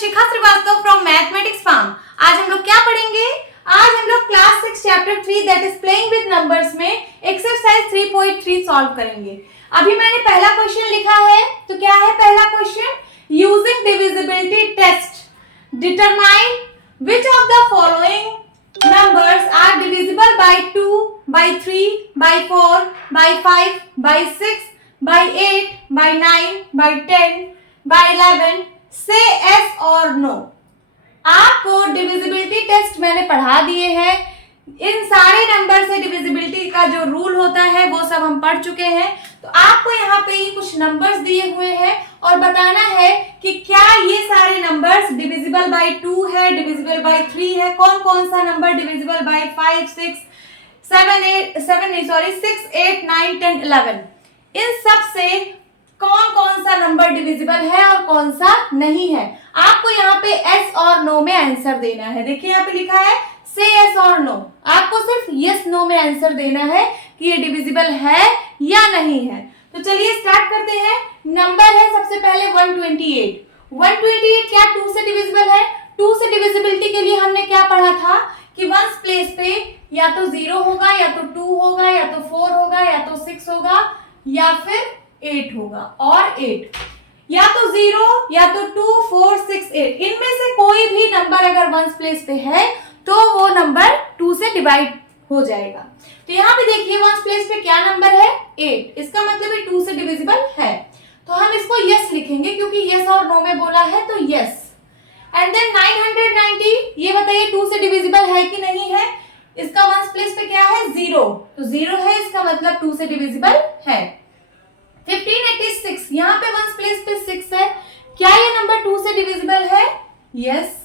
Shikha Srivastava from mathematics farm. आज हम लोग क्या पढ़ेंगे? आज हम लोग class 6 chapter 3 that is playing with numbers में एक्सरसाइज 3.3 सॉल्व करेंगे। अभी मैंने पहला क्वेश्चन लिखा है, तो क्या है पहला question? Using divisibility test determine which of the following numbers are divisible by 2, by 3, by 4, by 5, by 6, by 8, by 9, by 10, by 11. Say yes or no. आपको डिविजिबिलिटी टेस्ट मैंने पढ़ा दिए हैं। इन सारे नंबर से डिविजिबिलिटी का जो रूल होता है वो सब हम पढ़ चुके हैं। तो आपको यहाँ पे ये कुछ नंबर्स दिए हुए हैं और बताना है कि क्या ये सारे नंबर्स डिविजिबल बाय 2 है, डिविजिबल बाय 3 है, कौन कौन सा नंबर डिविजिबल बाय 5, 6, 8, 9, 10, 11। इन सब से कौन कौन सा नंबर डिविजिबल है और कौन सा नहीं है। आपको यहाँ पे एस और नो में आंसर देना है। देखिए यहाँ पे लिखा है से यस और नो। आपको सिर्फ यस नो में आंसर देना है कि ये डिविजिबल है या नहीं है। तो चलिए स्टार्ट करते हैं। नंबर है सबसे पहले 128। 128 क्या 2 से डिविजिबल है? 2 से डिविजिबिलिटी के लिए हमने क्या पढ़ा था कि वंस प्लेस पे या तो 0 होगा, या तो 2 होगा, या तो 4 होगा, या तो 6 होगा, या फिर 8 होगा। और 8 या तो 0 या तो 2, 4, 6, 8 इनमें से कोई भी नंबर अगर वंस प्लेस पे है तो वो नंबर 2 से डिवाइड हो जाएगा। तो यहाँ पे देखिए वंस प्लेस पे क्या नंबर है? 8। इसका मतलब ये 2 से डिविजिबल है। तो हम इसको यस लिखेंगे क्योंकि यस और नो में बोला है तो यस। एंड देन 990, ये बताइए 2 से डिविजिबल है कि नहीं है? इसका वंस प्लेस पे क्या है? 0। तो 0 है, इसका मतलब 2 से डिविजिबल है। 1586 यहाँ पे वंस प्लेस पे 6 है। क्या ये नंबर 2 से डिविजिबल है? यस।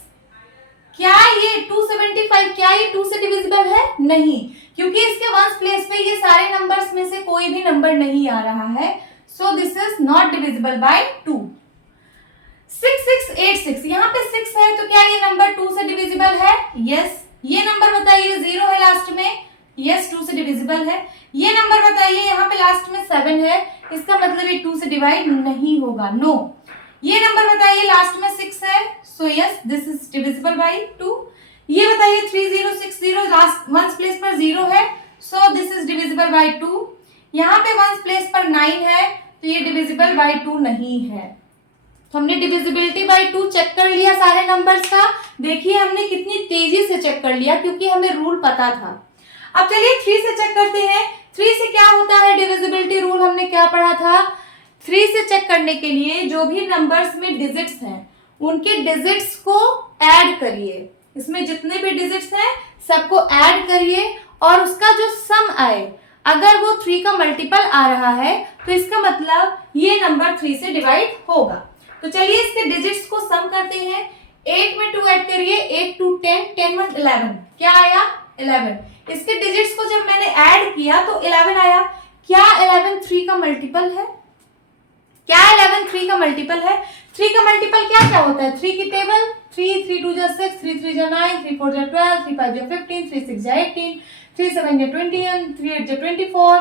क्या ये 275 क्या ये 2 से डिविजिबल है? नहीं, क्योंकि इसके वंस प्लेस पे ये सारे नंबर्स में से कोई भी नंबर नहीं आ रहा है। So this is not divisible bye 2। 6686 यहाँ पे 6 है, तो क्या ये नंबर 2 से डिविजिबल है? यस। ये नंबर बताइए 0 है लास्ट में, यस 2 से डिविजिबल है। ये नंबर बताइए यहाँ पे लास्ट में 7 है, इसका मतलब ये 2 से डिवाइड नहीं होगा, नो। ये नंबर बताइए लास्ट में 6 है, so yes this is divisible by 2। ये बताइए 3060 लास्ट वंस प्लेस पर 0 है, so this is divisible by 2। यहाँ पे वंस प्लेस पर 9 है, तो ये डिविजिबल बाय 2 नहीं है। तो हमने डिविजिबिलिटी बाय 2 चेक कर लिया सारे नंबर्स का। देखिए हमने कितनी तेजी से चेक कर लिया क्योंकि हमें रूल पता था। अब चलिए 3 से चेक करते हैं। 3 से क्या होता है डिविजिबिलिटी रूल हमने क्या पढ़ा था? 3 से चेक करने के लिए जो भी नंबर्स में डिजिट्स हैं उनके डिजिट्स को ऐड करिए। इसमें जितने भी डिजिट्स हैं सबको ऐड करिए और उसका जो सम आए, अगर वो 3 का मल्टीपल आ रहा है तो इसका मतलब ये नंबर 3 से डिवाइड होगा। तो चलिए इसके डिजिट्स को सम करते हैं। 8 में 2 ऐड करिए, 8 2 10, 10 1 11। क्या आया? 11। इसके डिजिट्स को जब मैंने ऐड किया तो 11 आया। क्या 11 3 का मल्टीपल है? क्या 11 3 का मल्टीपल है? 3 का मल्टीपल क्या क्या होता है? 3 की टेबल 3, 3 2 जा 6, 3 3 जा 9, 3 4 जा 12, 3 5 जा 15, 3 6 जा 18, 3 7 जा 21, 3 8 जा 24,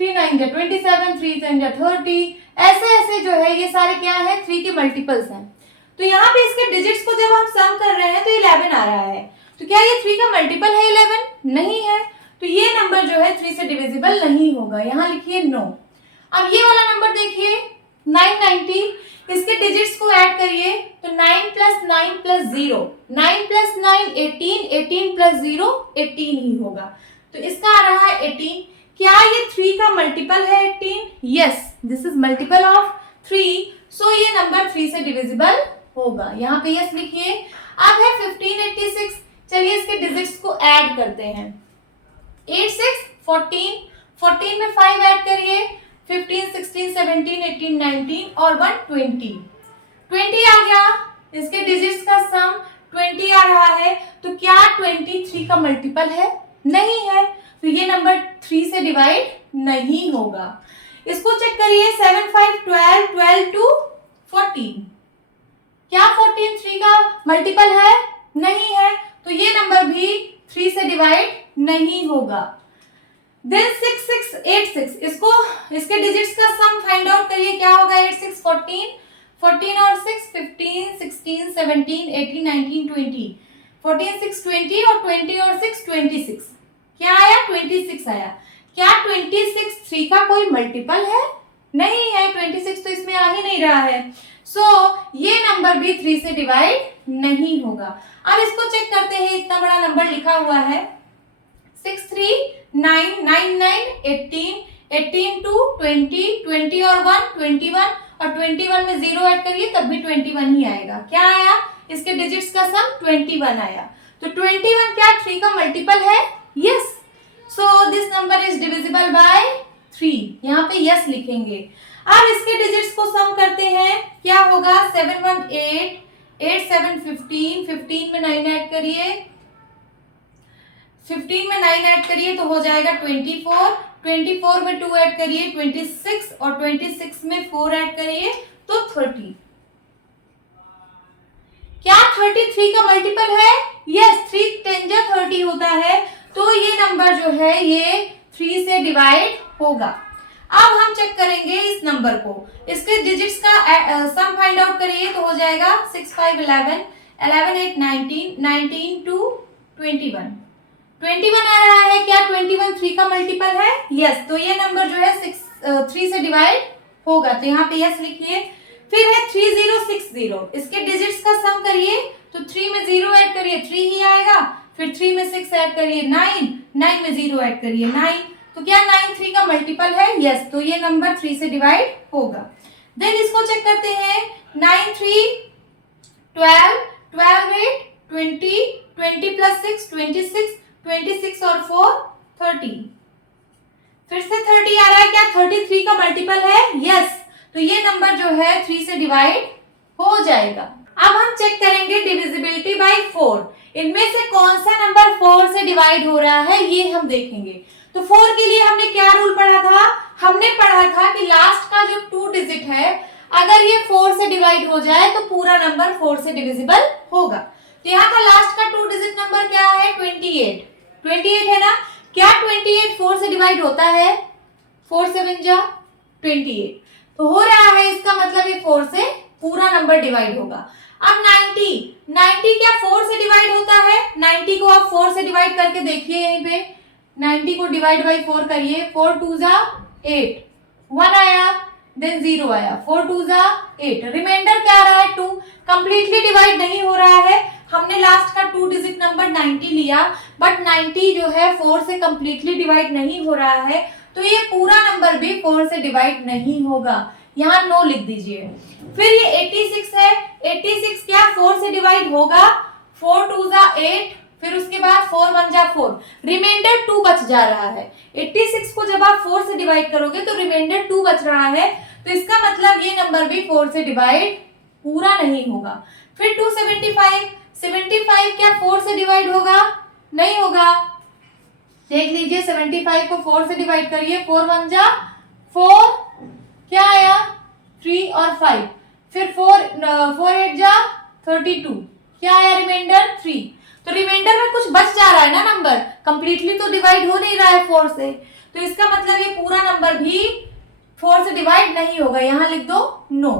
3 9 जा 27, 3 10 जा 30। ऐसे ऐसे जो है ये सारे क्या है? 3 के मल्टीपल्स हैं। तो यहाँ पे इसके डिजिट्स को जब हम सम कर रहे हैं तो 11 आ रहा है। तो क्या ये 3 का मल्टीपल है 11? नहीं है। तो ये नंबर जो है 3 से डिविजिबल नहीं होगा। यहाँ लिखिए नो। अब ये वाला नंबर देखिए 990, इसके डिजिट्स को ऐड करिए तो 9 प्लस 9 प्लस 0, 9 प्लस 9 18, 18 प्लस 0 18 ही होगा। तो इसका आ रहा है 18। क्या ये 3 का मल्टीपल है 18? Yes, this is multiple of 3, सो ये नंबर 3 से डिविजिबल होगा। यहाँ पे यस लिखिए। अब है 1586। चलिए इसके डिजिट्स को ऐड करते हैं। 8 6 14, 14 में 5 ऐड करिए, 15 16 17 18 19 और 1 20 आ गया। इसके डिजिट्स का सम 20 आ रहा है। तो क्या 20 3 का मल्टीपल है? नहीं है। तो ये नंबर 3 से डिवाइड नहीं होगा। इसको चेक करिए 7 5 12, 12 2 14। क्या 14 3 का मल्टीपल है? नहीं है। तो ये नंबर भी 3 से डिवाइड नहीं होगा। देन 6686 इसको इसके डिजिट्स का सम फाइंड आउट करिए। क्या होगा? 8 6 14, 14 और 6 15, 16, 17, 18, 19, 20, 14, 6, 20 और 20 और 6, 26। क्या आया? 26 आया। क्या 26 3 का कोई मल्टीपल है? नहीं है, 26 तो इसमें आ ही नहीं रहा है। सो ये नंबर भी 3 से डिवाइड नहीं होगा। अब इसको चेक करते हैं, इतना बड़ा नंबर लिखा हुआ है 6, 3, 9, 9, 9, 18, 18, 2, 20, 20 और 1, 21 और 21 में 0 ऐड करिए तब भी 21 ही आएगा। क्या आया? इसके डिजिट्स का सम 21 आया। तो 21 क्या 3 का मल्टीपल है? Yes. So this number is divisible by 3। यहाँ पे यस लिखेंगे। अब इसके डिजिट्स को सम करते हैं, क्या होगा? 7, 1, 8, 8, 7, 15, 15 में 9 ऐड करिए, 15 में 9 ऐड करिए तो हो जाएगा 24, 24 में 2 ऐड करिए 26 और 26 में 4 ऐड करिए तो 30। क्या 33 का मल्टीपल है? यस, 3 10 जा 30 होता है, तो ये नंबर जो है ये 3 से डिवाइड होगा। अब हम चेक करेंगे इस नंबर को, इसके डिजिट्स का सम फाइंड आउट करिए तो हो जाएगा 6, 5, 11, 11, 8, 19, 19, 2, 21, 21 आ रहा है। क्या 21 3 का मल्टीपल है? यस। तो ये नंबर जो है 3 से डिवाइड होगा, तो यहाँ पे यस लिखिए। फिर है 3060, इसके डिजिट्स का सम करिए तो 3 में 0 ऐड करिए 3 ही आएगा, फिर 3 में 6 ऐड करिए 9, 9 में 0 ऐड करिए 9, तो क्या 9 3 का मल्टीपल है? यस। तो ये नंबर 3 से डिवाइड होगा। देन इसको चेक करते हैं, 9 3 12, 12 8 20, 20 प्लस 6 26, 26 और 4 30। फिर से 30 आ रहा है, क्या 33 का मल्टीपल है? यस। तो ये नंबर जो है 3 से डिवाइड हो जाएगा। अब हम चेक करेंगे डिविजिबिलिटी बाय 4। इनमें से कौन सा नंबर 4 से डिवाइड हो रहा है ये हम देखेंगे। तो 4 के लिए हमने क्या रूल पढ़ा था? हमने पढ़ा था कि लास्ट का जो 2 डिजिट है अगर ये 4 से डिवाइड हो जाए तो पूरा नंबर 4 से डिविजिबल होगा। तो यहाँ का लास्ट का 2 डिजिट नंबर क्या है? 28। 28 है ना? क्या 28 4 से डिवाइड होता है? 4 7 जा 28, तो हो रहा है, इसका मतलब ये 4 से पूरा नंबर डिवाइड होगा। अब 90 क्या 4 से डिवाइड होता है? 90 को आप 4 से डिवाइड करके देखिए, यहीं पे 90 को डिवाइड बाई 4 करिए, 4 2 जा 8, 1 आया, देन 0 आया, 4 2 जा 8, रिमाइंडर क्या आ रहा है? 2। कंप्लीटली डिवाइड नहीं हो रहा है, हमने लास्ट का 2 डिजिट नंबर 90 लिया, बट 90 जो है 4 से कंप्लीटली डिवाइड नहीं हो रहा है, तो ये पूरा नंबर भी 4 से डिवाइड नहीं होगा, यहाँ नो लिख दीजिए। फिर ये 86 है, 86 क्या 4 से डिवाइड होगा? 4 2 जा 8, फिर उसके बाद 4 1 जा 4, रिमाइंडर 2 बच जा रहा है। 86 को जब आप 4 से डिवाइड करोगे तो रिमाइंडर 2 बच रहा है, तो इसका मतलब ये नंबर भी 4 से डिवाइड पूरा नहीं होगा। फिर 275, 75 क्या 4 से डिवाइड होगा? नहीं होगा। देख लीजिए 75 को 4 से डिवाइड करिए, 4 1 जा 4, क्या आया? 3 और 5, फिर 4 8 जा 32, क्या आया? रिमाइंडर 3। तो रिमाइंडर में कुछ बच जा रहा है ना नंबर, कंप्लीटली तो डिवाइड हो नहीं रहा है 4 से, तो इसका मतलब ये पूरा नंबर भी 4 से डिवाइड नहीं होगा, यहाँ लिख दो नो।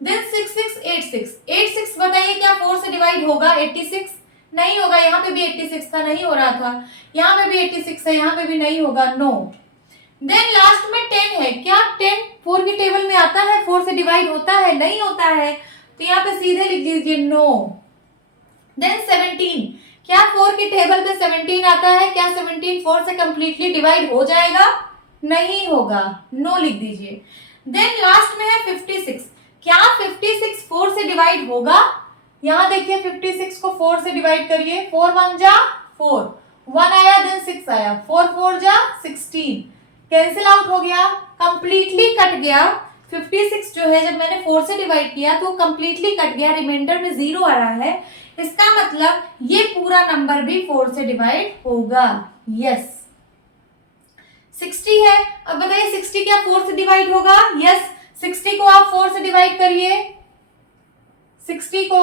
देन 6686, 86 बताइए क्या 4 से डिवाइड होगा? 86 नहीं होगा, यहाँ पे भी 86 था, नहीं हो रहा था, यहाँ पे भी 86 है, यहाँ पे भी नहीं होगा, नो। देन लास्ट में 10 है, क्या 10 4 की टेबल में आता है? 4 से डिवाइड होता है? नहीं होता है, तो यहाँ पे सीधे लिख दीजिए नो। देन 17, क्या 4 की टेबल पे 17 आता है? क्या 17 4 से कंप्लीटली डिवाइड हो जाएगा? नहीं होगा, नो लिख दीजिए। देन लास्ट में है 56, क्या 56 4 से डिवाइड होगा? यहाँ देखिए 56 को 4 से डिवाइड करिए, 4 1 जा 4, 1 आया, देन 6 आया, 4 4 जा 16, कैंसिल आउट हो गया, कंप्लीटली कट गया। 56 जो है जब मैंने 4 से डिवाइड किया तो कंप्लीटली कट गया, रिमाइंडर में 0 आ रहा है, इसका मतलब ये पूरा नंबर भी 4 से डिवाइड होगा। यस। 60 है, अब बताइए 60 क्या 4 से डिवाइड होगा? यस। 60 को आप 4 से डिवाइड करिए, 60 को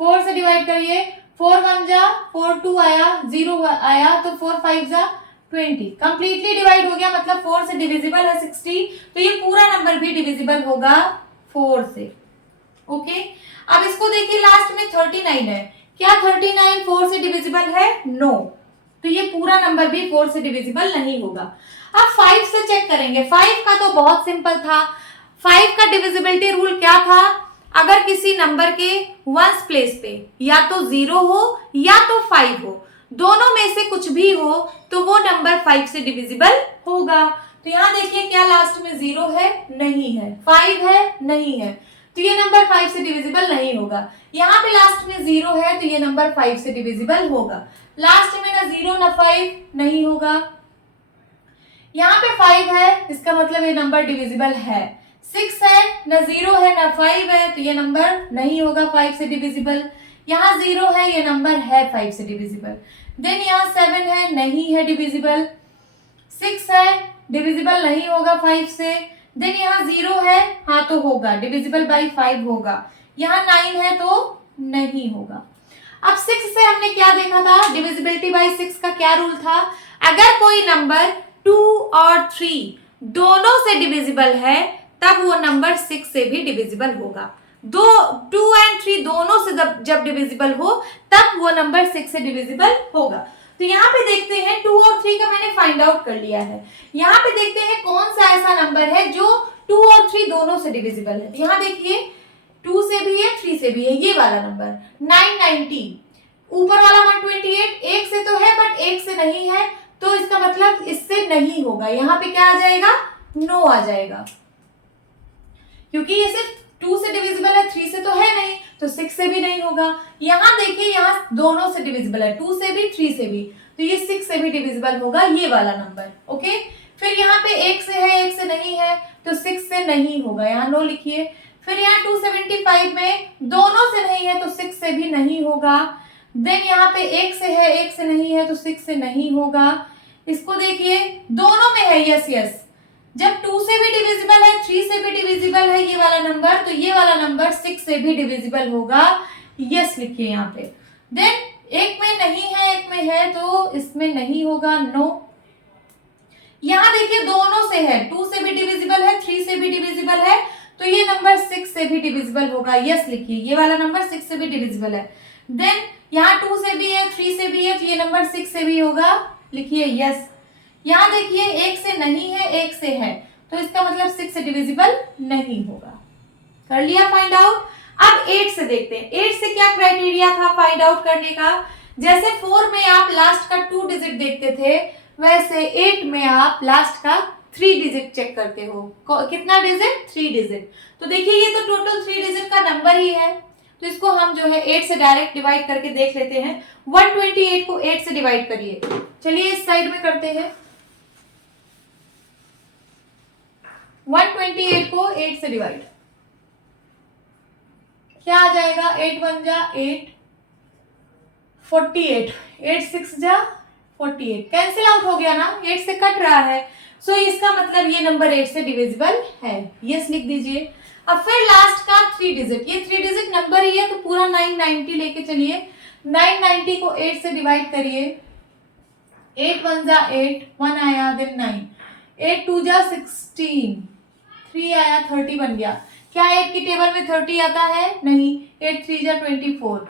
4 से डिवाइड करिए, 4 1 जा 4 2 आया, 0 आया, तो 4 5 जा 20, कंप्लीटली डिवाइड हो गया, मतलब 4 से डिविजिबल है 60, तो ये पूरा नंबर भी डिविजिबल होगा 4 से। ओके, अब इसको देखिए लास्ट में 39 है, क्या 39 4 से डिविजिबल है? नो, तो ये पूरा नंबर भी 4 से डिविजिबल नहीं होगा। अब 5 से चेक करेंगे। 5 का तो बहुत सिंपल था, 5 का डिविजिबिलिटी रूल क्या था? अगर किसी नंबर के वंस प्लेस पे या तो 0 हो या तो 5 हो, दोनों में से कुछ भी हो तो वो नंबर 5 से डिविजिबल होगा। तो यहाँ देखिए क्या लास्ट में 0 है? नहीं है। 5 है? नहीं है, तो ये नंबर 5 से डिविजिबल नहीं होगा। यहाँ पे लास्ट में 0 है तो ये नंबर 5 से डिविजिबल होगा। लास्ट में ना 0 ना 5, नहीं होगा। यहाँ पे 5 है, इसका मतलब ये नंबर डिविजिबल है। 6 है, ना 0 है ना 5 है, तो ये नंबर नहीं होगा 5 से डिविजिबल। यहाँ 0 है, ये नंबर है 5 से डिविजिबल। देन यहाँ 7 है, नहीं है डिविजिबल। 6 है, डिविजिबल नहीं होगा 5 से। देन यहाँ 0 है, हाँ तो होगा, डिविजिबल बाई 5 होगा। यहाँ 9 है तो नहीं होगा। अब 6 से हमने क्या देखा था? डिविजिबिलिटी बाई 6 का क्या रूल था? अगर कोई नंबर 2 और 3 दोनों से डिविजिबल है तब वो नंबर 6 से भी डिविजिबल होगा। 2 और 3 दोनों से जब डिविजिबल हो तब वो नंबर 6 से डिविजिबल होगा। तो यहाँ पे देखते हैं 2 और 3 का मैंने फाइंड आउट कर लिया है। यहाँ पे देखते हैं कौन सा ऐसा नंबर है जो 2 और 3 दोनों से डिविजिबल है। यहाँ देखिए 2 से भी है 3 से भी है, ये वाला नंबर 990, ऊपर वाला 128, एक से तो है बट एक से नहीं है, तो इसका मतलब इससे नहीं होगा। यहाँ पे क्या आ जाएगा? नो आ जाएगा, क्योंकि ये सिर्फ 2 से डिविजिबल है, 3 से तो है नहीं, तो 6 से भी नहीं होगा। यहाँ देखिए यहाँ दोनों से डिविजिबल है, 2 से भी 3 से भी, तो ये 6 से भी डिविजिबल होगा, ये वाला नंबर। ओके, फिर यहाँ पे एक से है एक से नहीं है, तो 6 से नहीं होगा, यहाँ नो लिखिए। फिर यहाँ 275 में दोनों से नहीं है तो 6 से भी नहीं होगा। देन यहाँ पे एक से है एक से नहीं है तो 6 से नहीं होगा। इसको देखिए दोनों में है, यस यस, जब 2 से भी डिविजिबल है 3 से भी डिविजिबल है ये वाला नंबर, तो ये वाला नंबर 6 से भी डिविजिबल होगा, यस लिखिए यहाँ पे। देन एक में नहीं है एक में है तो इसमें नहीं होगा, नो। यहाँ देखिए दोनों से है, 2 से भी डिविजिबल है 3 से भी डिविजिबल है, तो ये नंबर 6 से भी डिविजिबल होगा, यस लिखिए, ये वाला नंबर 6 से भी डिविजिबल है। देन यहाँ 2 से भी है 3 से भी है, तो ये नंबर 6 से भी होगा, लिखिए यस। यहाँ देखिए एक से नहीं है एक से है, तो इसका मतलब 6 से डिविजिबल नहीं होगा। कर लिया फाइंड आउट। अब 8 से देखते हैं, 8 से क्या क्राइटेरिया था फाइंड आउट करने का? जैसे 4 में आप लास्ट का 2 डिजिट देखते थे, वैसे 8 में आप लास्ट का 3 डिजिट चेक करते हो। कितना डिजिट? 3 डिजिट। तो देखिए ये तो टोटल 3 डिजिट का नंबर ही है, तो इसको हम जो है 8 से डायरेक्ट डिवाइड करके देख लेते हैं। 128 को 8 से डिवाइड करिए। चलिए इस साइड में करते हैं। 128 को 8 से डिवाइड, क्या आ जाएगा? 8 1 जा 8, 48, 8 6 जा 48, कैंसिल आउट हो गया ना, 8 से कट रहा है, सो इसका मतलब ये नंबर 8 से डिविजिबल है, यस लिख दीजिए। अब फिर लास्ट का 3 डिजिट, ये 3 डिजिट नंबर ही है तो पूरा 990 लेके चलिए। 990 को 8 से डिवाइड करिए। 8 1 जा 8, 1 आया, देन 9, 8 2 जा 16, 3 आया, 30 बन गया। क्या 8 की टेबल में 30 आता है? नहीं। 8 3 जा 24,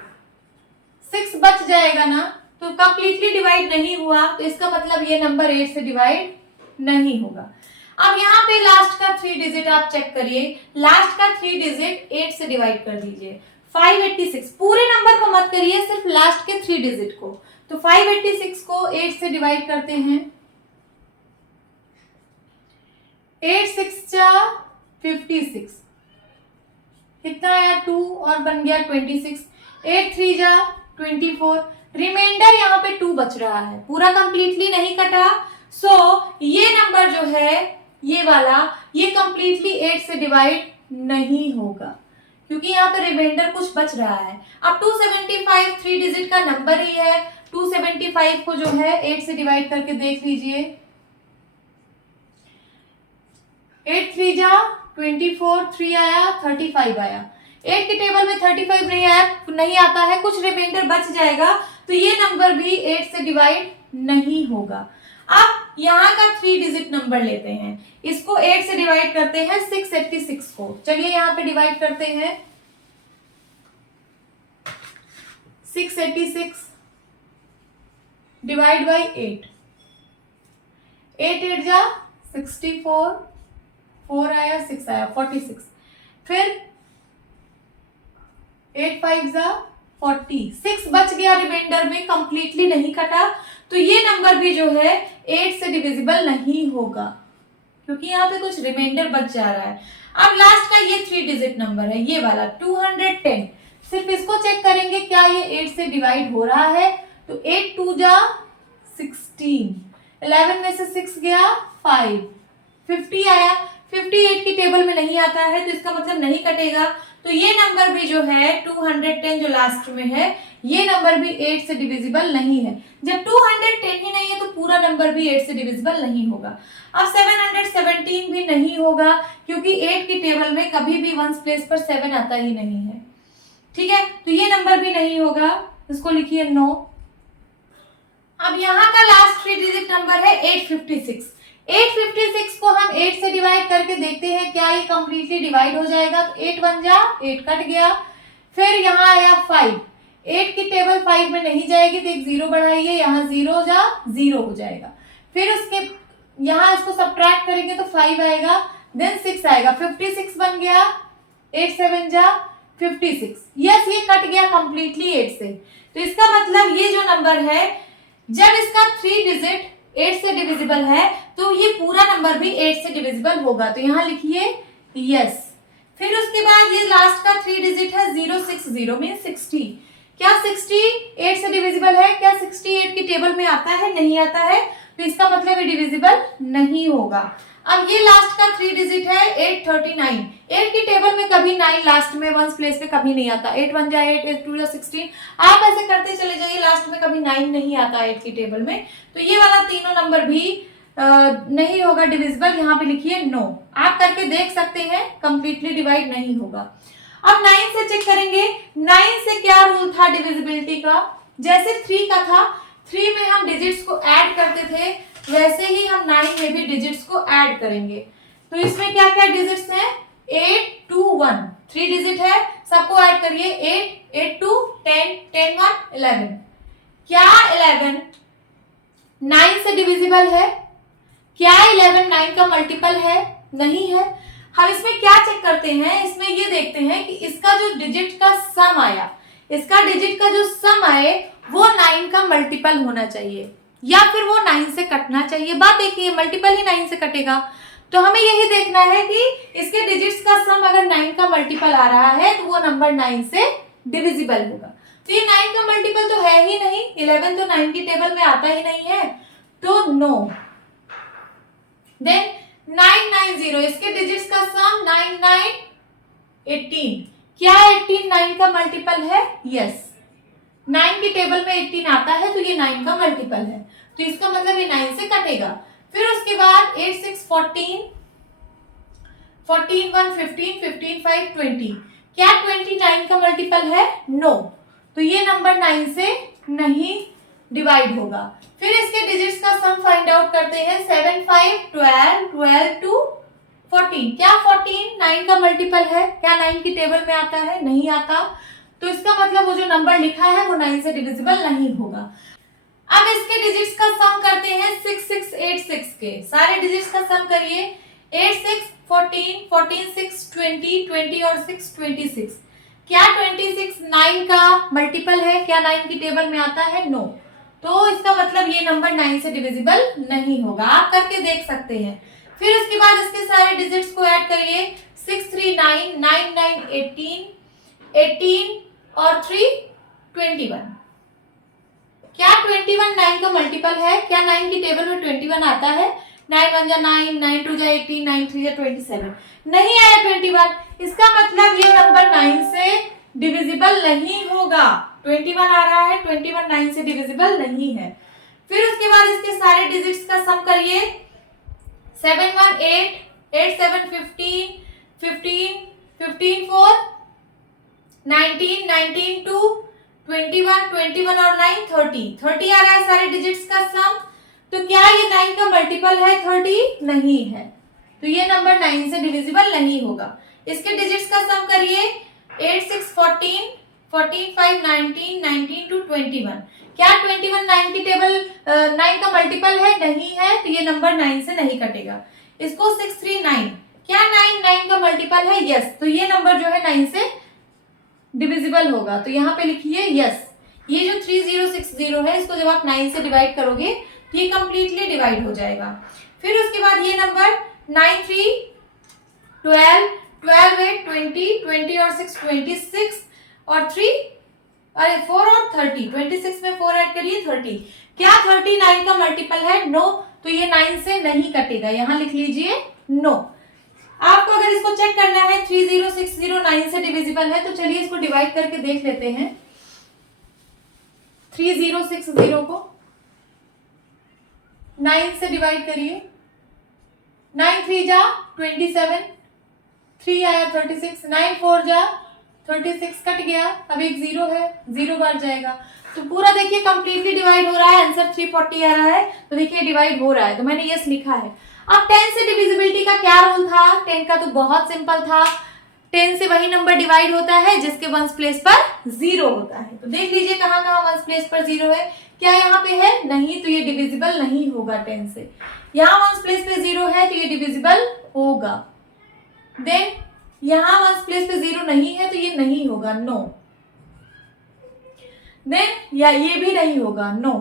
6 बच जाएगा ना, तो कंप्लीटली डिवाइड नहीं हुआ, तो इसका मतलब ये नंबर 8 से डिवाइड नहीं होगा। अब यहाँ पे लास्ट का 3 डिजिट आप चेक करिए, लास्ट का 3 डिजिट 8 से डिवाइड कर दीजिए। 586, पूरे नंबर को मत करिए, सिर्फ लास्ट के 3 डिजिट को। तो 586 को 8 से डिवाइड करते हैं। 8 6 जा 56, कितना आया? 2 और बन गया 26। 8 3 जा 24, रिमाइंडर यहाँ पे 2 बच रहा है, पूरा कंप्लीटली नहीं कटा, सो ये नंबर जो है ये वाला, ये कंप्लीटली 8 से डिवाइड नहीं होगा, क्योंकि यहाँ पे रिमाइंडर कुछ बच रहा है। अब 275 3 डिजिट का नंबर ही है, 275 को जो है 8 से डिवाइड करके देख लीजिए। 8 3 जा 24, 3 आया, 35 आया। 8 की टेबल में 35 नहीं आया, नहीं आता है, कुछ रिमाइंडर बच जाएगा, तो ये नंबर भी 8 से डिवाइड नहीं होगा। अब यहाँ का 3 डिजिट नंबर लेते हैं, इसको 8 से डिवाइड करते हैं 686 को। चलिए यहाँ पे डिवाइड करते हैं। 686 डिवाइड बाई 8, 8 8 जा 64, 4 आया 6 आया 46, फिर 8 5 जा 46 बच गया रिमाइंडर में, कंप्लीटली नहीं कटा, तो ये नंबर भी जो है 8 से डिविजिबल नहीं होगा क्योंकि यहाँ पे कुछ रिमाइंडर बच जा रहा है। अब लास्ट का ये 3 डिजिट नंबर है, ये वाला 210, सिर्फ इसको चेक करेंगे क्या ये 8 से डिवाइड हो रहा है, तो 8 2 जा 16, 11 में से 6 गया 5, 50 आया, 58 की टेबल में नहीं आता है तो इसका मतलब नहीं कटेगा, तो ये नंबर भी जो है 210 जो लास्ट में है ये नंबर भी 8 से डिविजिबल नहीं है। जब 210 ही नहीं है तो पूरा नंबर भी 8 से डिविजिबल नहीं होगा। अब 717 भी नहीं होगा क्योंकि 8 की टेबल में कभी भी वंस प्लेस पर 7 आता ही नहीं है, ठीक है, तो ये नंबर भी नहीं होगा, इसको लिखिए नो। अब यहाँ का लास्ट 3 डिजिट नंबर है 856। 856 को हम 8 से डिवाइड करके देखते हैं क्या ये कंप्लीटली डिवाइड हो जाएगा, तो 8 1 जा 8 कट गया, फिर यहाँ आया 5, 8 की टेबल 5 में नहीं जाएगी तो एक 0 बढ़ाइए, यहाँ 0 जा 0 हो जाएगा, फिर उसके यहाँ इसको सब्ट्रैक्ट करेंगे तो 5 आएगा, देन 6 आएगा, 56 बन गया, 8 7 जा 56, यस ये कट गया कंप्लीटली 8 से, तो इसका मतलब ये जो नंबर है जब इसका 3 डिजिट 8 से डिविजिबल है तो ये पूरा नंबर भी 8 से डिविजिबल होगा, तो यहाँ लिखिए यस। फिर उसके बाद ये लास्ट का 3 डिजिट है 060 मीन 60, क्या 60 8 से डिविजिबल है, क्या 68 की टेबल में आता है, नहीं आता है, तो इसका मतलब ये डिविजिबल नहीं होगा। अब ये लास्ट का 3 डिजिट है 839, 8 की टेबल में कभी 9 लास्ट में वंस प्लेस पे कभी नहीं आता, 8 1 जा 8, 8 2 जा 16, आप ऐसे करते चले जाइए, लास्ट में कभी 9 नहीं आता 8 की टेबल में, तो ये वाला तीनों नंबर भी नहीं होगा डिविजिबल, यहाँ पे लिखिए नो। आप करके देख सकते हैं कंप्लीटली डिवाइड नहीं होगा। अब 9 से चेक करेंगे, 9 से क्या रूल था डिविजिबिलिटी का, जैसे 3 का था, 3 में हम डिजिट्स को ऐड करते थे वैसे ही हम 9 में भी डिजिट्स को ऐड करेंगे, तो इसमें क्या क्या डिजिट्स हैं, 8 2 1, 3 डिजिट है, सबको ऐड करिए, 8 8 2 10 10 1 11, क्या 11 9 से डिविजिबल है, क्या 11 9 का मल्टीपल है, नहीं है। हम इसमें क्या चेक करते हैं, इसमें ये देखते हैं कि इसका जो डिजिट का सम आया, इसका डिजिट का जो सम आए वो 9 का मल्टीपल होना चाहिए या फिर वो 9 से कटना चाहिए, बात एक ही है, मल्टीपल ही 9 से कटेगा, तो हमें यही देखना है कि इसके डिजिट्स का सम अगर 9 का मल्टीपल आ रहा है तो वो नंबर 9 से डिविजिबल होगा, तो ये 9 का मल्टीपल तो है ही नहीं, 11 तो 9 की टेबल में आता ही नहीं है, तो नो। देन 990, इसके डिजिट्स का सम 9 9 18, क्या 18 9 का मल्टीपल है, यस 9 की टेबल में 18 आता है तो ये 9 का मल्टीपल है, तो इसका मतलब ये 9 से कटेगा। फिर उसके बाद 8 6 14, 14 1 15, 15 5 20, क्या 29 का मल्टीपल है, नो, तो ये नंबर 9 से नहीं डिवाइड होगा। फिर इसके डिजिट्स का सम फाइंड आउट करते हैं, 7 5 12 12 2 14, क्या 14 9 का मल्टीपल है, क्या 9 की टेबल में आता है, नहीं आता, तो इसका मतलब वो जो नंबर लिखा है वो 9 से डिविजिबल नहीं होगा। अब इसके डिजिट्स का सम करते हैं 6 6 8 6 के, सारे डिजिट्स का सम करिए, 8 6 14 14 6 20 20 और 6 26, क्या 26 9 का मल्टीपल है, क्या 9 की टेबल में आता है, नो, तो इसका मतलब ये नंबर 9 से डिविजिबल नहीं होगा, आप करके देख सकते हैं। फिर उसके बाद इसके सारे डिजिट्स को ऐड करिए, 6 3 9 9 9 18 18 और 3 21, क्या 21 9 का मल्टीपल है, क्या 9 की टेबल में 21 आता है, 9 1 जा 9 9 2 जा 18 9 3 जा 27, नहीं आया 21, इसका मतलब ये नंबर 9 से डिविजिबल नहीं होगा, 21 आ रहा है, 21 9 से डिविजिबल नहीं है। फिर उसके बाद इसके सारे डिजिट्स का सम करिए, 7 1 8 8 7 15 15 15 4 19 19 2 21 21 और 9 30 30 आ रहा है सारे डिजिट्स का सम, तो क्या ये 9 का मल्टीपल है 30, नहीं है, तो ये नंबर 9 से डिविजिबल नहीं होगा। इसके डिजिट्स का सम करिए, 8 6 14 14, 5, 19, 19 to 21। क्या 21 9 की टेबल 9 का मल्टीपल है? नहीं है, तो ये नंबर 9 से नहीं कटेगा। इसको 6, 3, 9, क्या 9 9 का मल्टीपल है? यस, तो ये नंबर जो है 9 से डिविजिबल होगा, तो यहाँ पे लिखिए यस। ये जो 3060 है, इसको जब आप 9 से डिवाइड करोगे तो ये कंप्लीटली डिवाइड हो जाएगा। फिर उसके बाद ये नंबर 9, 3, 12, 12, 8, 20, 20 और 6, 26 और 3, अरे 4 और 30, 26 में 4 ऐड करिए 30। क्या 39 का मल्टीपल है? नो, तो ये 9 से नहीं कटेगा, यहाँ लिख लीजिए नो। आपको अगर इसको चेक करना है 3060 9 से डिविजिबल है, तो चलिए इसको डिवाइड करके देख लेते हैं। 3060 को 9 से डिवाइड करिए। 9 3 जा 27, 3 आया 36, 9 4 जा 36, कट गया, अब एक 0 है, 0 बार जाएगा, तो पूरा देखिए कंप्लीटली डिवाइड हो रहा है। आंसर 340 आ रहा है, तो देखिए डिवाइड हो रहा है, तो मैंने यस लिखा है। अब 10 से डिविजिबिलिटी का क्या रूल था? 10 का तो बहुत सिंपल था, 10 से वही नंबर डिवाइड होता है जिसके वंस प्लेस पर 0 होता है। तो देख लीजिए कहाँ कहाँ वंस प्लेस पर 0 है। क्या यहाँ पे है? नहीं, तो ये डिविजिबल नहीं होगा 10 से। यहाँ वंस प्लेस पे 0 है, तो ये डिविजिबल होगा। देन यहाँ वंस प्लेस पे 0 नहीं है, तो ये नहीं होगा, नो। देन या ये भी नहीं होगा, नो।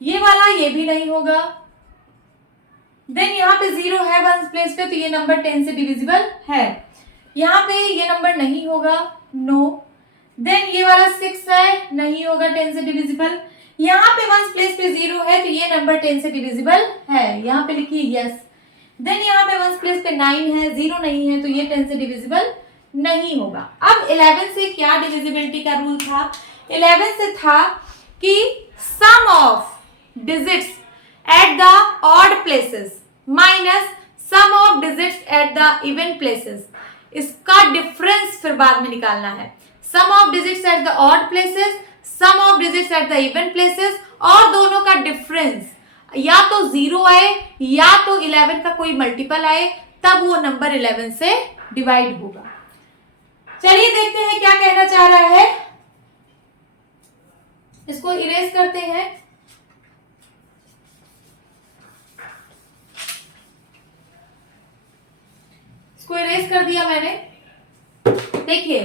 ये वाला ये भी नहीं होगा। देन यहाँ पे 0 है वंस प्लेस पे, तो ये नंबर 10 से डिविजिबल है। यहाँ पे ये नंबर नहीं होगा, नो। देन ये वाला 6 है, नहीं होगा 10 से डिविजिबल। यहाँ पे वंस प्लेस पे 0 है, तो ये नंबर 10 से डिविजिबल है, यहाँ पे लिखिए यस। देन यहाँ पे वंस प्लेस पे 9 है, 0 नहीं है, तो ये 10 से डिविजिबल नहीं होगा। अब 11 से क्या डिविजिबिलिटी का रूल था? 11 से था कि sum of digits at the odd places minus sum of digits at the even places, इसका डिफरेंस फिर बाद में निकालना है। Sum of digits at the odd places, sum of digits at the even places, और दोनों का डिफरेंस या तो 0 आए या तो 11 का कोई मल्टीपल आए, तब वो नंबर 11 से डिवाइड होगा। चलिए देखते हैं क्या कहना चाह रहा है। इसको इरेज करते हैं। इसको इरेज कर दिया मैंने। देखिए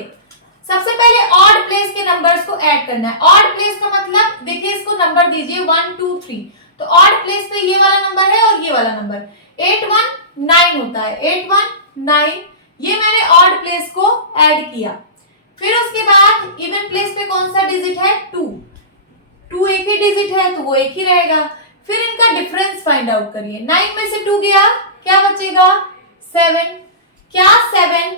सबसे पहले ऑड प्लेस के नंबर्स को ऐड करना है। ऑड प्लेस का मतलब देखिए, इसको नंबर दीजिए 1 2 3, तो ऑड प्लेस पे ये वाला नंबर है और ये वाला नंबर 8 1 9 होता है, 8 1 9, ये मैंने ऑड प्लेस को ऐड किया। फिर उसके बाद इवन प्लेस पे कौन सा डिजिट है? 2 2 एक ही डिजिट है, तो वो एक ही रहेगा। फिर इनका डिफरेंस फाइंड आउट करिए। 9 में से 2 गया, क्या बचेगा? 7। क्या 7?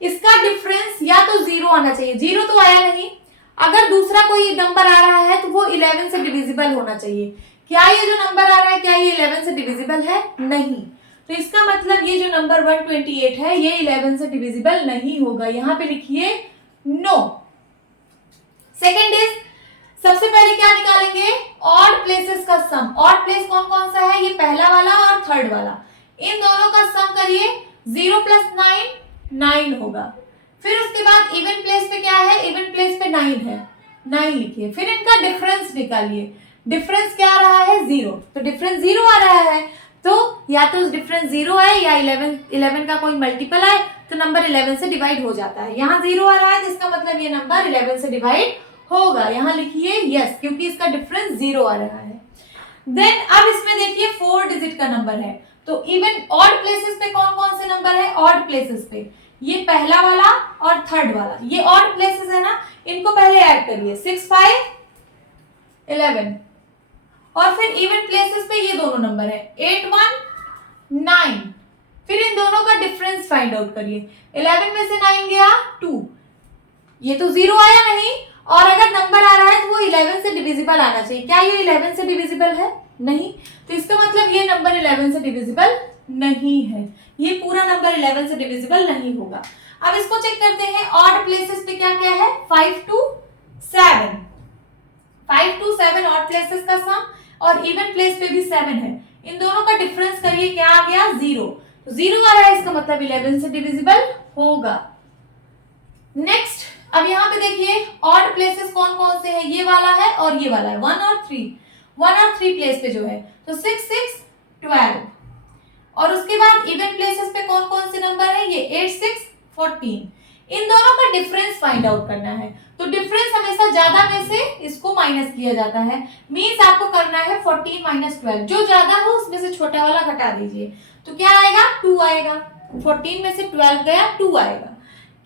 इसका डिफरेंस या तो 0 आना चाहिए, 0 तो आया नहीं। अगर दूसरा कोई नंबर आ रहा है तो वो 11 से डिविजिबल होना चाहिए। क्या ये जो नंबर आ रहा है, क्या ये 11 से डिविजिबल है? नहीं, तो इसका मतलब ये जो नंबर 128 है ये 11 से डिविजिबल नहीं होगा, यहाँ पे लिखिए नो। सेकेंड इज, सबसे पहले क्या निकालेंगे? ऑड प्लेसेस का सम। ऑड प्लेस कौन कौन सा है? ये पहला वाला और थर्ड वाला, इन दोनों का सम करिए। 0 + 9 9 होगा। फिर उसके बाद इवन प्लेस पे क्या है? इवन प्लेस पे 9 है, 9 लिखिए। फिर इनका डिफरेंस निकालिए। डिफरेंस क्या आ रहा है? 0, तो डिफरेंस 0 आ रहा है, तो या तो डिफरेंस 0 है या 11 का कोई मल्टीपल आए, तो नंबर 11 से डिवाइड हो जाता है। यहाँ 0 आ रहा है, जिसका मतलब ये नंबर 11 से डिवाइड होगा, यहाँ लिखिए यस, क्योंकि इसका डिफरेंस 0 आ रहा है। देन अब इसमें देखिए 4 डिजिट का नंबर है, तो इवन ऑड प्लेसेस पे कौन कौन से नंबर है? ऑड प्लेसेस पे ये पहला वाला और थर्ड वाला, ये ऑड प्लेसेस है ना, इनको पहले ऐड करिए। 6 5 11, और फिर इवन प्लेसेस पे ये दोनों नंबर है 8 1 9। फिर इन दोनों का डिफरेंस फाइंड आउट करिए। 11 में से 9 गया 2, ये तो 0 आया नहीं, और अगर नंबर आ रहा है तो वो 11 से डिविजिबल आना चाहिए। क्या ये 11 से डिविजिबल है? नहीं, तो इसका मतलब ये नंबर 11 से डिविजिबल नहीं है, ये पूरा नंबर 11 से डिविजिबल नहीं होगा। अब इसको चेक करते हैं। ऑड प्लेसेस पे क्या क्या है? 5 2 7, 5 2 7 ऑड प्लेसेस का सम, और इवन प्लेस पे भी 7 है। इन दोनों का डिफरेंस करिए, क्या आ गया? 0, तो 0 आ रहा है, इसका मतलब 11 से डिविजिबल होगा। नेक्स्ट, अब यहाँ पे देखिए ऑड प्लेसेस कौन कौन से हैं, ये वाला है और ये वाला है, 1 और 3 प्लेस पे जो है, तो 6 6 12। और उसके बाद इवन प्लेसेस पे कौन कौन से नंबर है, ये 8 6 14। इन दोनों का डिफरेंस फाइंड आउट करना है, तो डिफरेंस हमेशा ज्यादा में से इसको माइनस किया जाता है, मींस आपको करना है 14 माइनस 12, जो ज्यादा हो उसमें से छोटा वाला घटा दीजिए, तो क्या आएगा 2 आएगा, 14 में से 12 गया 2 आएगा।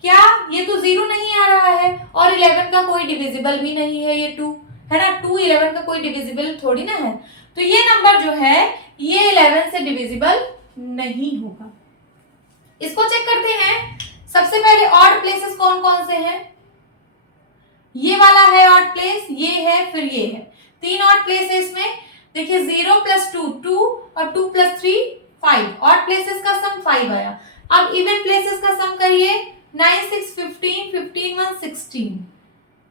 क्या ये तो 0 नहीं आ रहा है, और 11 का कोई डिविजिबल भी नहीं है, ये 2 है ना, 2 11 का कोई डिविजिबल थोड़ी ना है, तो ये नंबर जो है ये 11 से डिविजिबल नहीं होगा। इसको चेक करते हैं। सबसे पहले ऑड प्लेसेस कौन कौन से हैं, ये वाला है ऑड प्लेस, ये है, फिर ये है, 3 ऑड प्लेस है इसमें। देखिए 0 + 2 2 और 2 + 3 5, ऑड प्लेसेस का सम 5 आया। अब इवन प्लेसेस का सम करिए, 9 6 15 15 1 16,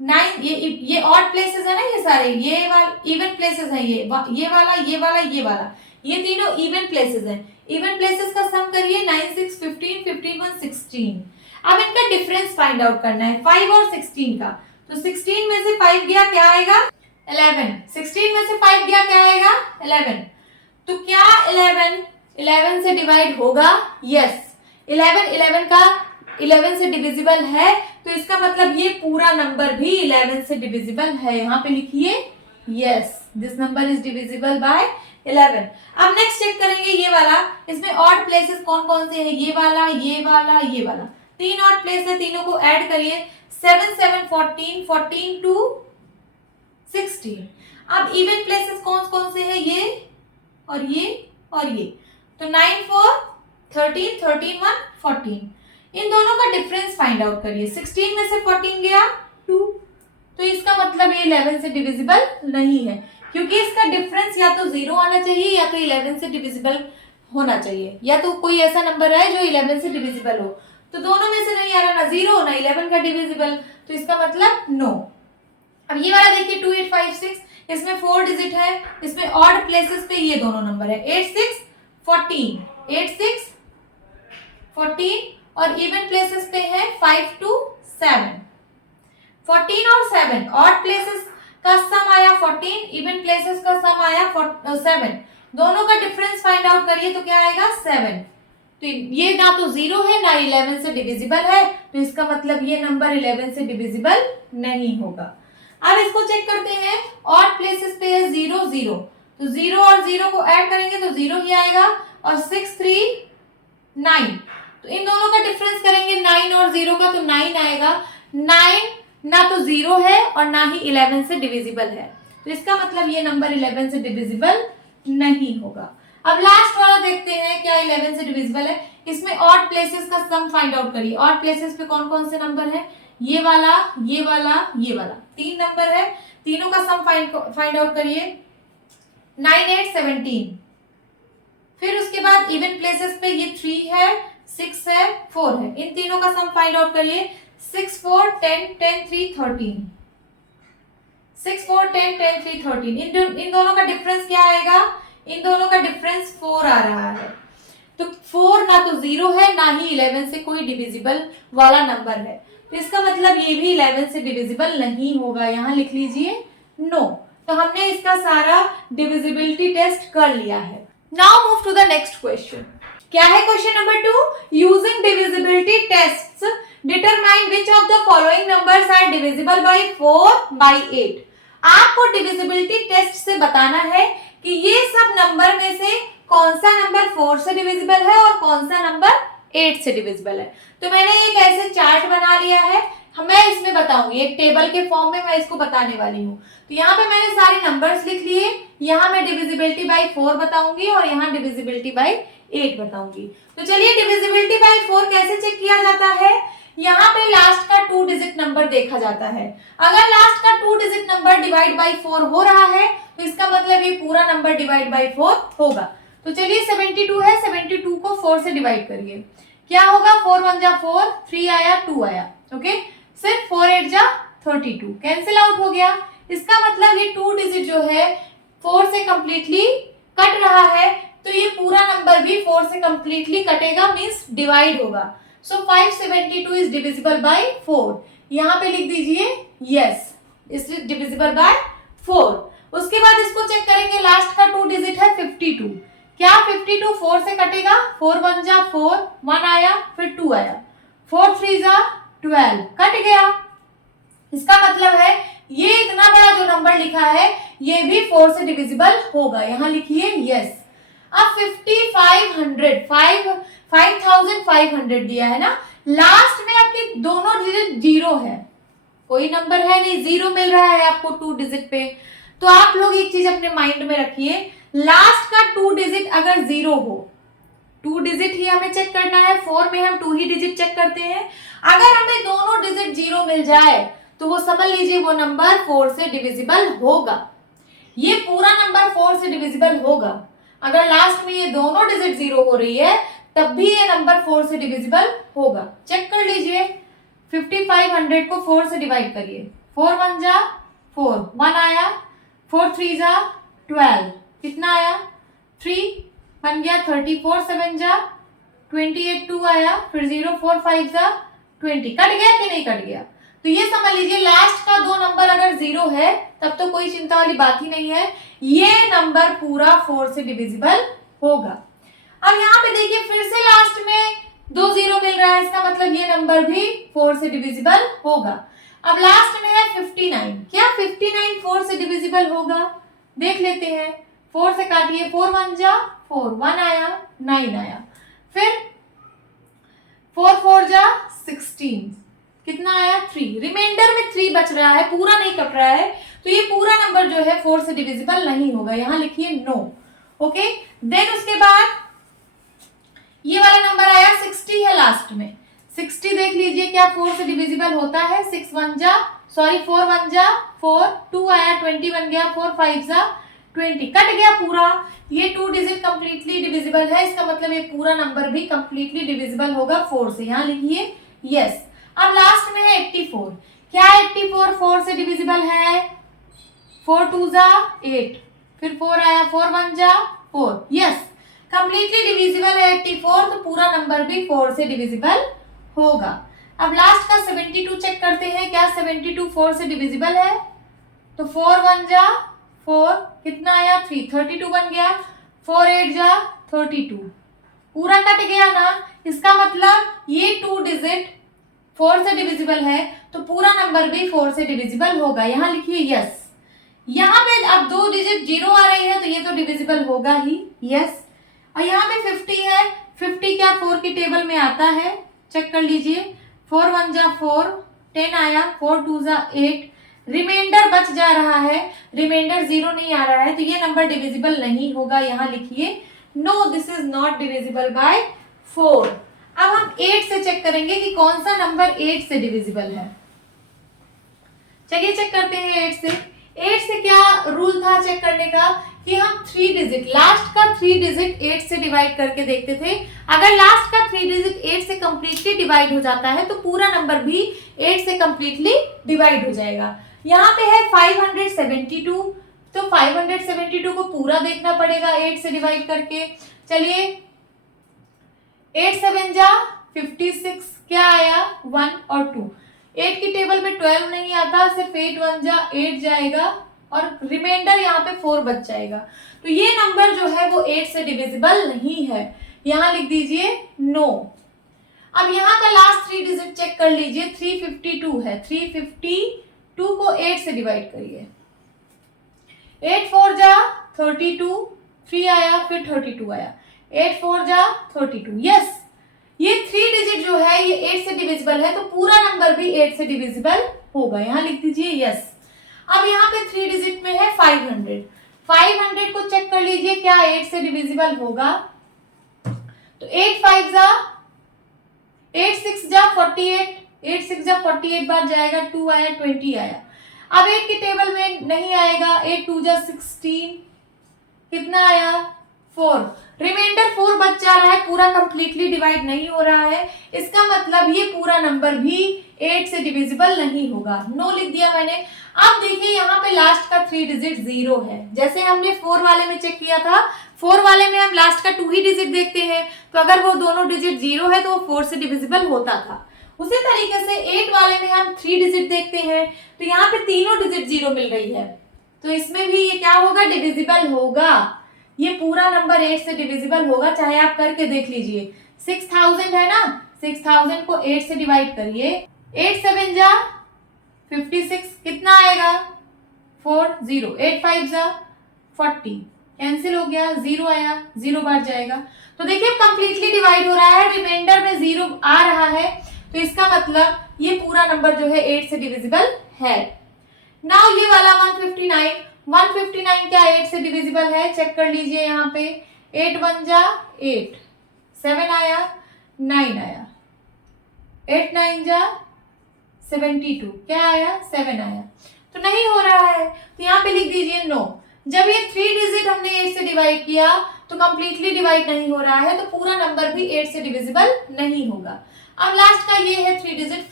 9 ये ऑड प्लेसेस है ना, ये सारे ये वाला इवन प्लेसेस है, ये वाला ये वाला ये वाला, ये तीनों इवन प्लेसेस हैं। इवन प्लेसेस का सम करिए, 9 6 15 15 1 16। अब इनका डिफरेंस फाइंड आउट करना है 5 और 16 का, तो 16 में से 5 गया क्या आएगा 11, 16 में से 5 गया क्या आएगा 11। तो क्या 11 से डिवाइड होगा, यस 11 से डिविजिबल है, तो इसका मतलब ये पूरा नंबर भी 11 से डिविजिबल है। यहाँ पे लिखिए yes, this number is divisible by 11। अब नेक्स्ट चेक करेंगे ये वाला, इसमें ऑड प्लेसेस कौन कौन से हैं, ये वाला ये वाला ये वाला, 3 ऑड प्लेस है, तीनों को ऐड करिए, 7 7 14 14 2 16। अब इवन प्लेसेस कौन कौन से हैं, ये और ये और ये, तो 9 4 13 13 1 14। इन दोनों का डिफरेंस फाइंड आउट करिए, 16 में से 14 गया 2, तो इसका मतलब ये 11 से डिविजिबल नहीं है, क्योंकि इसका डिफरेंस या तो 0 आना चाहिए या तो 11 से डिविजिबल होना चाहिए, या तो कोई ऐसा नंबर है जो 11 से डिविजिबल हो, तो दोनों में से नहीं आ रहा, ना 0 ना 11 का डिविजिबल, तो इसका मतलब नो। अब ये वाला देखिए 2 8 5 6, इसमें 4 डिजिट है, इसमें ऑड प्लेसेस पे ये दोनों नंबर है, 8 6 14 8 6 14, और इवन प्लेसेस पे है 5 2 7। 14 और 7 ऑड प्लेसेस का सम आया 14, इवन प्लेसेस का सम आया 7, दोनों का डिफरेंस फाइंड आउट करिए तो क्या आएगा 7। तो ये ना तो 0 है ना 11 से डिविजिबल है, तो इसका मतलब ये नंबर 11 से डिविजिबल नहीं होगा। अब इसको चेक करते हैं, ऑड प्लेसेस पे है 0 0, तो 0 और 0 को ऐड करेंगे तो 0 ही आएगा, और 6 3 9, तो इन दोनों का डिफरेंस करेंगे 9 और 0 का, तो 9 आएगा। 9 ना तो 0 है और ना ही 11 से डिविजिबल है, तो इसका मतलब ये नंबर 11 से डिविजिबल नहीं होगा। अब लास्ट वाला देखते हैं क्या 11 से डिविजिबल है। इसमें ऑड प्लेसेस का सम फाइंड आउट करिए। ऑड प्लेसेस पे कौन कौन से नंबर है, ये वाला ये वाला ये वाला, 3 नंबर है, तीनों का सम फाइंड आउट करिए, 9 8 17। फिर उसके बाद इवन प्लेसेस पे ये 3 है 6 है 4 है, इन तीनों का सम फाइंड आउट करिए, 6 4 10 10 3 13, 6 4 10 10 3 13। इन दोनों का डिफरेंस क्या आएगा, इन दोनों का डिफरेंस 4 आ रहा है, तो 4 ना तो 0 है ना ही 11 से कोई डिविजिबल वाला नंबर है, तो इसका मतलब ये भी 11 से डिविजिबल नहीं होगा। यहाँ लिख लीजिए नो। तो हमने इसका सारा डिविजिबिलिटी टेस्ट कर लिया है। Now move to the next question. क्या है question number 2, using divisibility tests determine which of the following numbers are divisible by 4 by 8। आपको डिविजिबिलिटी टेस्ट से बताना है कि ये सब नंबर में से कौन सा नंबर 4 से डिविजिबल है और कौन सा नंबर 8 से डिविजिबल है। तो मैंने एक ऐसे चार्ट बना लिया है, मैं इसमें बताऊंगी, एक टेबल के फॉर्म में मैं इसको बताने वाली हूँ। तो यहाँ पे मैंने सारे नंबर्स लिख लिए, यहाँ मैं डिविजिबिलिटी बाय 4 बताऊंगी और यहाँ डिविजिबिलिटी बाय 8 बताऊंगी। तो चलिए डिविजिबिलिटी बाय 4 कैसे चेक किया जाता है। यहाँ पे लास्ट का 2 डिजिट नंबर देखा जाता है। अगर लास्ट का 2 डिजिट नंबर डिवाइड बाय 4 हो रहा है तो इसका मतलब ये पूरा नंबर डिवाइड बाय 4 होगा। तो चलिए 72 है, 72 को 4 से डिवाइड करिए, क्या होगा 4 1 जा 4, 3 आया 2 आया, ओके, सिर्फ 4 8 जा 32, कैंसिल आउट हो गया। इसका मतलब ये 2 डिजिट जो है 4 से कंप्लीटली कट रहा है, तो ये पूरा नंबर भी 4 से कंप्लीटली कटेगा, मींस डिवाइड होगा। सो 572 इज डिविजिबल बाय 4। यहाँ पे लिख दीजिए यस, इज डिविजिबल बाय 4। उसके बाद इसको चेक करेंगे, लास्ट का 2 डिजिट है 52। क्या 52 4 से कटेगा? 4 1 जा 4, 1 आया, फिर 2 आया, 4 3 जा 12, कट गया। इसका मतलब है ये इतना बड़ा जो नंबर लिखा है ये भी 4 से डिविजिबल होगा। यहां लिखिए यस। अब 5500 दिया है ना, लास्ट में आपके दोनों डिजिट 0 है, कोई नंबर है नहीं, 0 मिल रहा है आपको 2 डिजिट पे। तो आप लोग एक चीज अपने माइंड में रखिए, लास्ट का 2 डिजिट अगर 0 हो, 2 डिजिट ही हमें चेक करना है, 4 में हम 2 ही डिजिट चेक करते हैं। अगर हमें दोनों डिजिट 0 मिल जाए तो वो समझ लीजिए वो नंबर 4 से डिविजिबल होगा। ये पूरा नंबर 4 से डिविजिबल होगा। अगर लास्ट में ये दोनों डिजिट 0 हो रही है तब भी ये नंबर 4 से डिविजिबल होगा। चेक कर लीजिए, 5500 को 4 से डिवाइड करिए, 4 1 जा 4, 1 आया, 4 3 जा 12, कितना आया 3, बन गया 30, 4 7 जा 28, 2 आया, फिर 0 4 5 जा 20, कट गया कि नहीं कट गया? तो ये समझ लीजिए लास्ट का 2 नंबर अगर 0 है तब तो कोई चिंता वाली बात ही नहीं है, ये नंबर पूरा 4 से डिविजिबल होगा। अब यहाँ पे देखिए फिर से लास्ट में 2 0 मिल रहा है, इसका मतलब ये नंबर भी 4 से डिविजिबल होगा। अब लास्ट में है 59, क्या 59 4 से डिविजिबल होगा? देख लेते हैं, 4 से काटिए, 4 1 जा 4, 1 आया, 9 आया, फिर 4 4 जा 16, कितना आया 3, रिमाइंडर में 3 बच रहा है, पूरा नहीं कट रहा है, तो ये पूरा नंबर जो है 4 से डिविजिबल नहीं होगा। यहां लिखिए नो। ओके, देन उसके बाद ये वाला नंबर आया 60 है लास्ट में, 60 देख लीजिए क्या 4 से डिविजिबल होता है? 4 1 जा 4, 2 आया, 20 बन गया, 4 5 जा 20, कट गया पूरा। ये 2 डिजिट कंप्लीटली डिविजिबल है, इसका मतलब ये पूरा नंबर भी कंप्लीटली डिविजिबल होगा 4 से। यहाँ लिखिए यस। अब लास्ट में है 84, क्या 84 4 से डिविजिबल है? 4 2 जा 8, फिर 4 आया, 4 1 जा 4, यस कंप्लीटली डिविजिबल है 84, तो पूरा नंबर भी 4 से डिविजिबल होगा। अब लास्ट का 72 चेक करते हैं, क्या 72 4 से डिविजिबल है? तो 4 1 जा 4, कितना आया 3, 32 बन गया, 4 8 जा 32, पूरा कट गया ना। इसका मतलब ये 2 डिजिट 4 से डिविजिबल है तो पूरा नंबर भी 4 से डिविजिबल होगा। यहाँ लिखिए यस। यहाँ पे अब 2 डिजिट 0 आ रही है तो ये तो डिविजिबल होगा ही, यस। और यहाँ पे 50 है, 50 क्या 4 की टेबल में आता है? चेक कर लीजिए, 4 1 जा 4, 10 आया, 4 2 जा 8, रिमाइंडर बच जा रहा है, रिमाइंडर 0 नहीं आ रहा है, तो ये नंबर डिविजिबल नहीं होगा। यहाँ लिखिए no, this is not divisible by 4। अब हम 8 से चेक करेंगे कि कौन सा नंबर 8 से डिविजिबल है। चलिए चेक करते हैं 8 से। 8 से क्या रूल था चेक करने का कि हम 3 डिजिट, लास्ट का 3 डिजिट 8 से डिवाइड करके देखते थे। अगर लास्ट का 3 डिजिट 8 से कंप्लीटली डिवाइड हो जाता है तो पूरा नंबर भी 8 से कंप्लीटली डिवाइड हो जाएगा। यहाँ पे है 572, तो 572 को पूरा देखना पड़ेगा 8 से डिवाइड करके। चलिए 8 7 जा 56, क्या आया 1 और 2, 8 की टेबल में 12 नहीं आता, सिर्फ 8 1 जा 8 जाएगा और रिमाइंडर यहाँ पे 4 बच जाएगा। तो ये नंबर जो है वो 8 से डिविजिबल नहीं है। यहाँ लिख दीजिए नो। अब यहाँ का लास्ट 3 डिजिट चेक कर लीजिए, 352 है, 352 को 8 से डिवाइड करिए, 8 4 जा 32, 3 आया, फिर 32 आया, 8 4 जा 32, यस। ये 3 डिजिट जो है ये 8 से डिविजिबल है तो पूरा नंबर भी 8 से डिविजिबल होगा। यहाँ लिख दीजिए यस। अब यहाँ पे 3 डिजिट में है 500, 500 को चेक कर लीजिए क्या 8 से डिविजिबल होगा? तो 8 5 जा 8 6 जा 48, 8 6 जा 48 बार जाएगा, 2 आया, 20 आया। अब 8 की टेबल में नहीं आएगा, 8 2 जा 16, कितना आया 4, रिमाइंडर 4 बच जा रहा है, पूरा कंप्लीटली डिवाइड नहीं हो रहा है। इसका मतलब ये पूरा नंबर भी 8 से डिविजिबल नहीं होगा। नो लिख दिया मैंने। अब देखिए यहाँ पे लास्ट का 3 डिजिट 0 है, जैसे हमने 4 वाले में चेक किया था। 4 वाले में हम लास्ट का 2 ही डिजिट देखते हैं, तो अगर वो दोनों डिजिट 0 है तो वो 4 से डिविजिबल होता था। उसी तरीके से 8 वाले में हम 3 डिजिट देखते हैं, तो यहाँ पे तीनों डिजिट 0 मिल रही है, तो इसमें भी ये क्या होगा, डिविजिबल होगा। ये पूरा नंबर 8 से डिविजिबल होगा, चाहे आप करके देख लीजिए। 6000 है ना, 6000 को 8 से डिवाइड करिए, 8 7 जा 56, कितना आएगा 40, 8 5 जा 40, कैंसिल हो गया, 0 आया, 0 बार जाएगा। तो देखिए कंप्लीटली डिवाइड हो रहा है, रिमाइंडर में 0 आ रहा है, तो इसका मतलब ये पूरा नंबर जो है 8 से डिविजिबल है। नाउ ये वाला 159 क्या 8 से डिविजिबल है, चेक कर लीजिए यहाँ पे, 8 1 जा 8, 7 आया, 9 आया, 8 9 जा 72, क्या आया 7 आया, तो नहीं हो रहा है, तो यहाँ पे लिख दीजिए नो। जब ये 3 डिजिट हमने 8 से डिवाइड किया तो कंप्लीटली डिवाइड नहीं हो रहा है, तो पूरा नंबर भी 8 से डिविजिबल नहीं होगा। अब लास्ट का ये है 3 डिजिट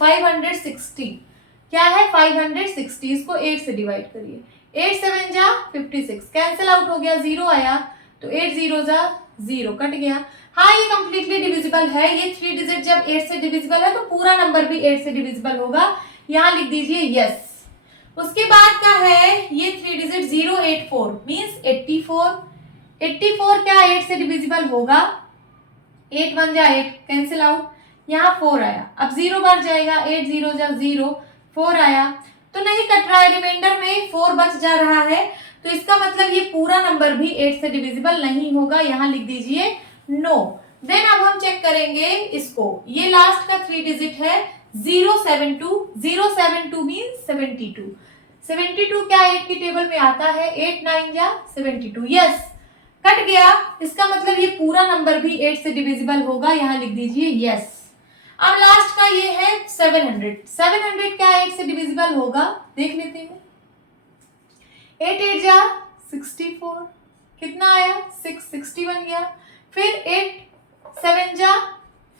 560, क्या है 560, इसको 8 से डिवाइड करिए, 8 7 जा 56, कैंसिल आउट हो गया, 0 आया, तो 8 0 जा 0, कट गया। हाँ ये कंप्लीटली डिविजिबल है, ये 3 डिजिट जब 8 से डिविजिबल है तो पूरा नंबर भी 8 से डिविजिबल होगा, यहाँ लिख दीजिए यस। उसके बाद का है ये 3 डिजिट 084 मींस 84, 84 क्या 8 से डिविजिबल होगा, 8 1 जा 8, कैंसिल आउट, यहाँ 4 आया, अब 0 बार जाएगा, 8 0 जा 0, 4 आया, तो नहीं कट रहा है, रिमाइंडर में 4 बच जा रहा है, तो इसका मतलब ये पूरा नंबर भी 8 से डिविजिबल नहीं होगा, यहाँ लिख दीजिए नो। देन अब हम चेक करेंगे इसको, ये लास्ट का 3 डिजिट है 072 मींस 72, 72 क्या 8 की टेबल में आता है, 8 9 जा 72, यस कट गया, इसका मतलब ये पूरा नंबर भी 8 से डिविजिबल होगा, यहाँ लिख दीजिए यस। अब लास्ट का ये है 700 क्या 8 से डिविजिबल होगा, देख लेते हैं, 8 8 जा 64, कितना आया 60 बन गया, फिर 8 7 जा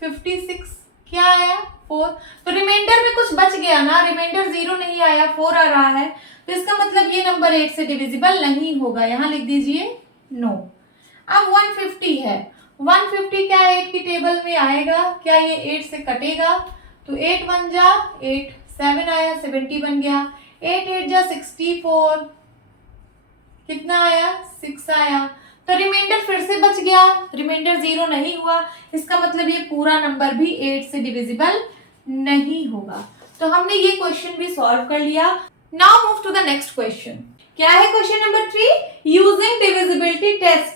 56, क्या आया 4, तो रिमाइंडर में कुछ बच गया ना, रिमाइंडर 0 नहीं आया, 4 आ रहा है, तो इसका मतलब ये नंबर 8 से डिविजिबल नहीं होगा, यहाँ लिख दीजिए नो। अब 150 है, 150 क्या 8 की टेबल में आएगा, क्या ये 8 से कटेगा, तो 8 1 जा 8, 7 आया 70 बन गया, 8 8 जा 64, कितना आया 6 आया, तो रिमाइंडर फिर से बच गया, रिमाइंडर 0 नहीं हुआ, इसका मतलब ये पूरा नंबर भी 8 से डिविजिबल नहीं होगा। तो हमने ये क्वेश्चन भी सॉल्व कर लिया। Now move to the next question. क्या है question number 3, using divisibility tests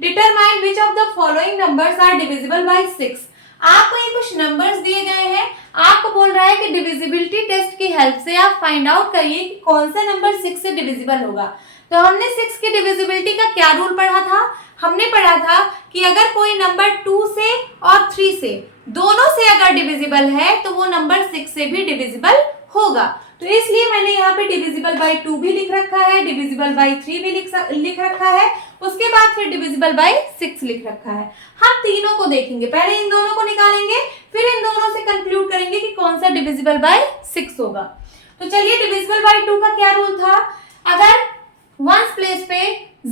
determine which of the following numbers are divisible by 6। आपको ये कुछ नंबर्स दिए गए हैं, आपको बोल रहा है कि डिविजिबिलिटी टेस्ट की हेल्प से आप फाइंड आउट करिए कि कौन सा नंबर 6 से डिविजिबल होगा। तो हमने 6 की डिविजिबिलिटी का क्या रूल पढ़ा था, हमने पढ़ा था कि अगर कोई नंबर 2 से और 3 से दोनों से अगर डिविजिबल है तो वो नंबर 6 से भी डिविजिबल होगा। तो इसलिए मैंने यहाँ पे डिविजिबल बाय 2 भी लिख रखा है, डिविजिबल बाय 3 भी लिख रखा है, उसके बाद फिर डिविजिबल बाय 6 लिख रखा है। हम तीनों को देखेंगे, पहले इन दोनों को निकालेंगे, फिर इन दोनों से कंक्लूड करेंगे कि कौन सा डिविजिबल बाय 6 होगा। तो चलिए डिविजिबल बाय 2 का क्या रूल था, अगर वंस प्लेस पे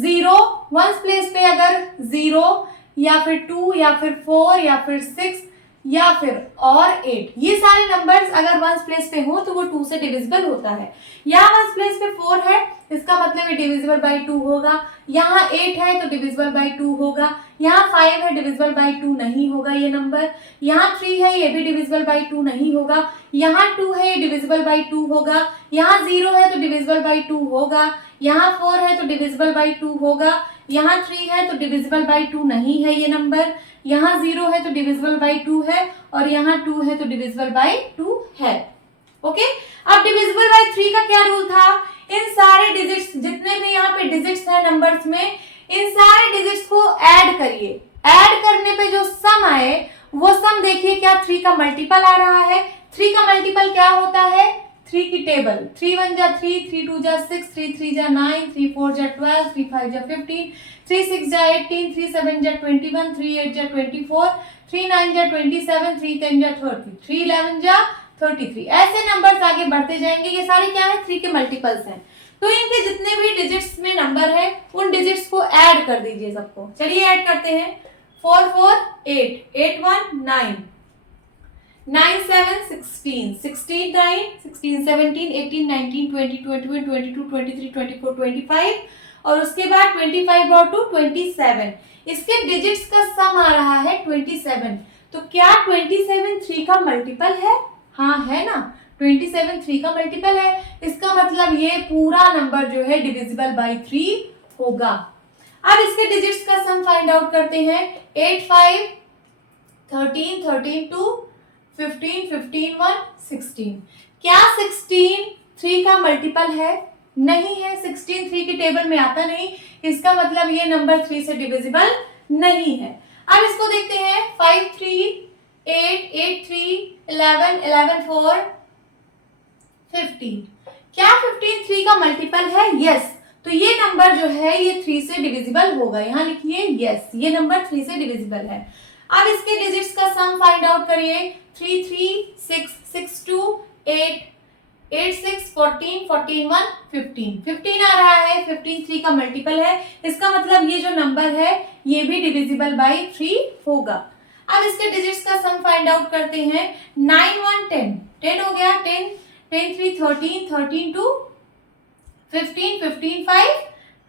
0, वंस प्लेस पे अगर 0 या फिर 2 या फिर 4 या फिर 6 या फिर और 8, ये सारे नंबर्स अगर वंस प्लेस पे हो तो वो 2 से डिविजिबल होता है। यहाँ वंस प्लेस पे 4 है, इसका मतलब ये डिविजिबल बाय 2 होगा, यहाँ 8 है तो डिविजिबल बाय 2 होगा, यहाँ 5 है डिविजिबल बाय 2 नहीं होगा ये नंबर, यहाँ 3 है ये भी डिविजिबल बाय 2 नहीं होगा, यहाँ 2 है ये डिविजिबल बाय 2 होगा, यहाँ 0 है तो डिविजिबल बाय 2 होगा, यहाँ 4 है तो डिविजिबल बाय 2 होगा, यहाँ 3 है तो डिविजिबल बाय 2 नहीं है ये नंबर, यहाँ 0 है तो डिविजिबल बाय 2 है, और यहाँ 2 है तो डिविजिबल बाय 2 है। ओके, अब डिविजिबल बाय 3 का क्या रूल था, इन सारे डिजिट्स जितने भी यहाँ पे डिजिट्स है नंबर्स में, इन सारे डिजिट्स को ऐड करिए, ऐड करने पे जो सम आए वो सम देखिए क्या 3 का मल्टीपल आ रहा है। 3 का मल्टीपल क्या होता है, 3 की टेबल, 3 1 जा 3, 3 2 जा 6, 3 3 जा 9, 3 4 जा 12, 3 5 जा 15, 3 6 जा 18, 3 7 जा 21, 3 8 जा 24, 3 9 जा 27, 3 10 जा 30, 3 11 जा 33, ऐसे नंबर्स आगे बढ़ते जाएंगे। ये सारे क्या है 3 के मल्टीपल्स हैं, तो इनके जितने भी डिजिट्स में नंबर है उन डिजिट्स को ऐड कर दीजिए सबको। चलिए ऐड करते हैं, 4 4 8, 8 1 9, 9 7 16, 16 9, 16 17 18 19 20 21 22 23 24 25 और उसके बाद 25 और 2 27। इसके डिजिट्स का सम आ रहा है 27। तो क्या 27 3 का मल्टीपल है? हाँ है ना, 27 3 का मल्टीपल है। इसका मतलब ये पूरा नंबर जो है डिविजिबल बाय 3 होगा। अब इसके डिजिट्स का सम फाइंड आउट करते हैं। 8 5 13 13 2 15 15 1 16। क्या 16 3 का मल्टीपल है? नहीं है, 16 3 की टेबल में आता नहीं। इसका मतलब ये नंबर 3 से डिविजिबल नहीं है। अब इसको देखते हैं। 5 3 8 8 3 11 11 4 15। क्या 15 3 का मल्टीपल है? यस। तो ये नंबर जो है ये 3 से डिविजिबल होगा। यहाँ लिखिए यस, ये नंबर 3 से डिविजिबल है। अब इसके डिजिट्स का सम फाइंड आउट करिए। 3 3 6 6 2 8 8 6 14 14 1 15 15 आ रहा है। 15 3 का मल्टीपल है। इसका मतलब ये जो नंबर है ये भी डिविजिबल बाय 3 होगा। अब इसके डिजिट्स का सम फाइंड आउट करते हैं। 9 1 10 10 हो गया। 10 10 3 13 13 2 15 15 5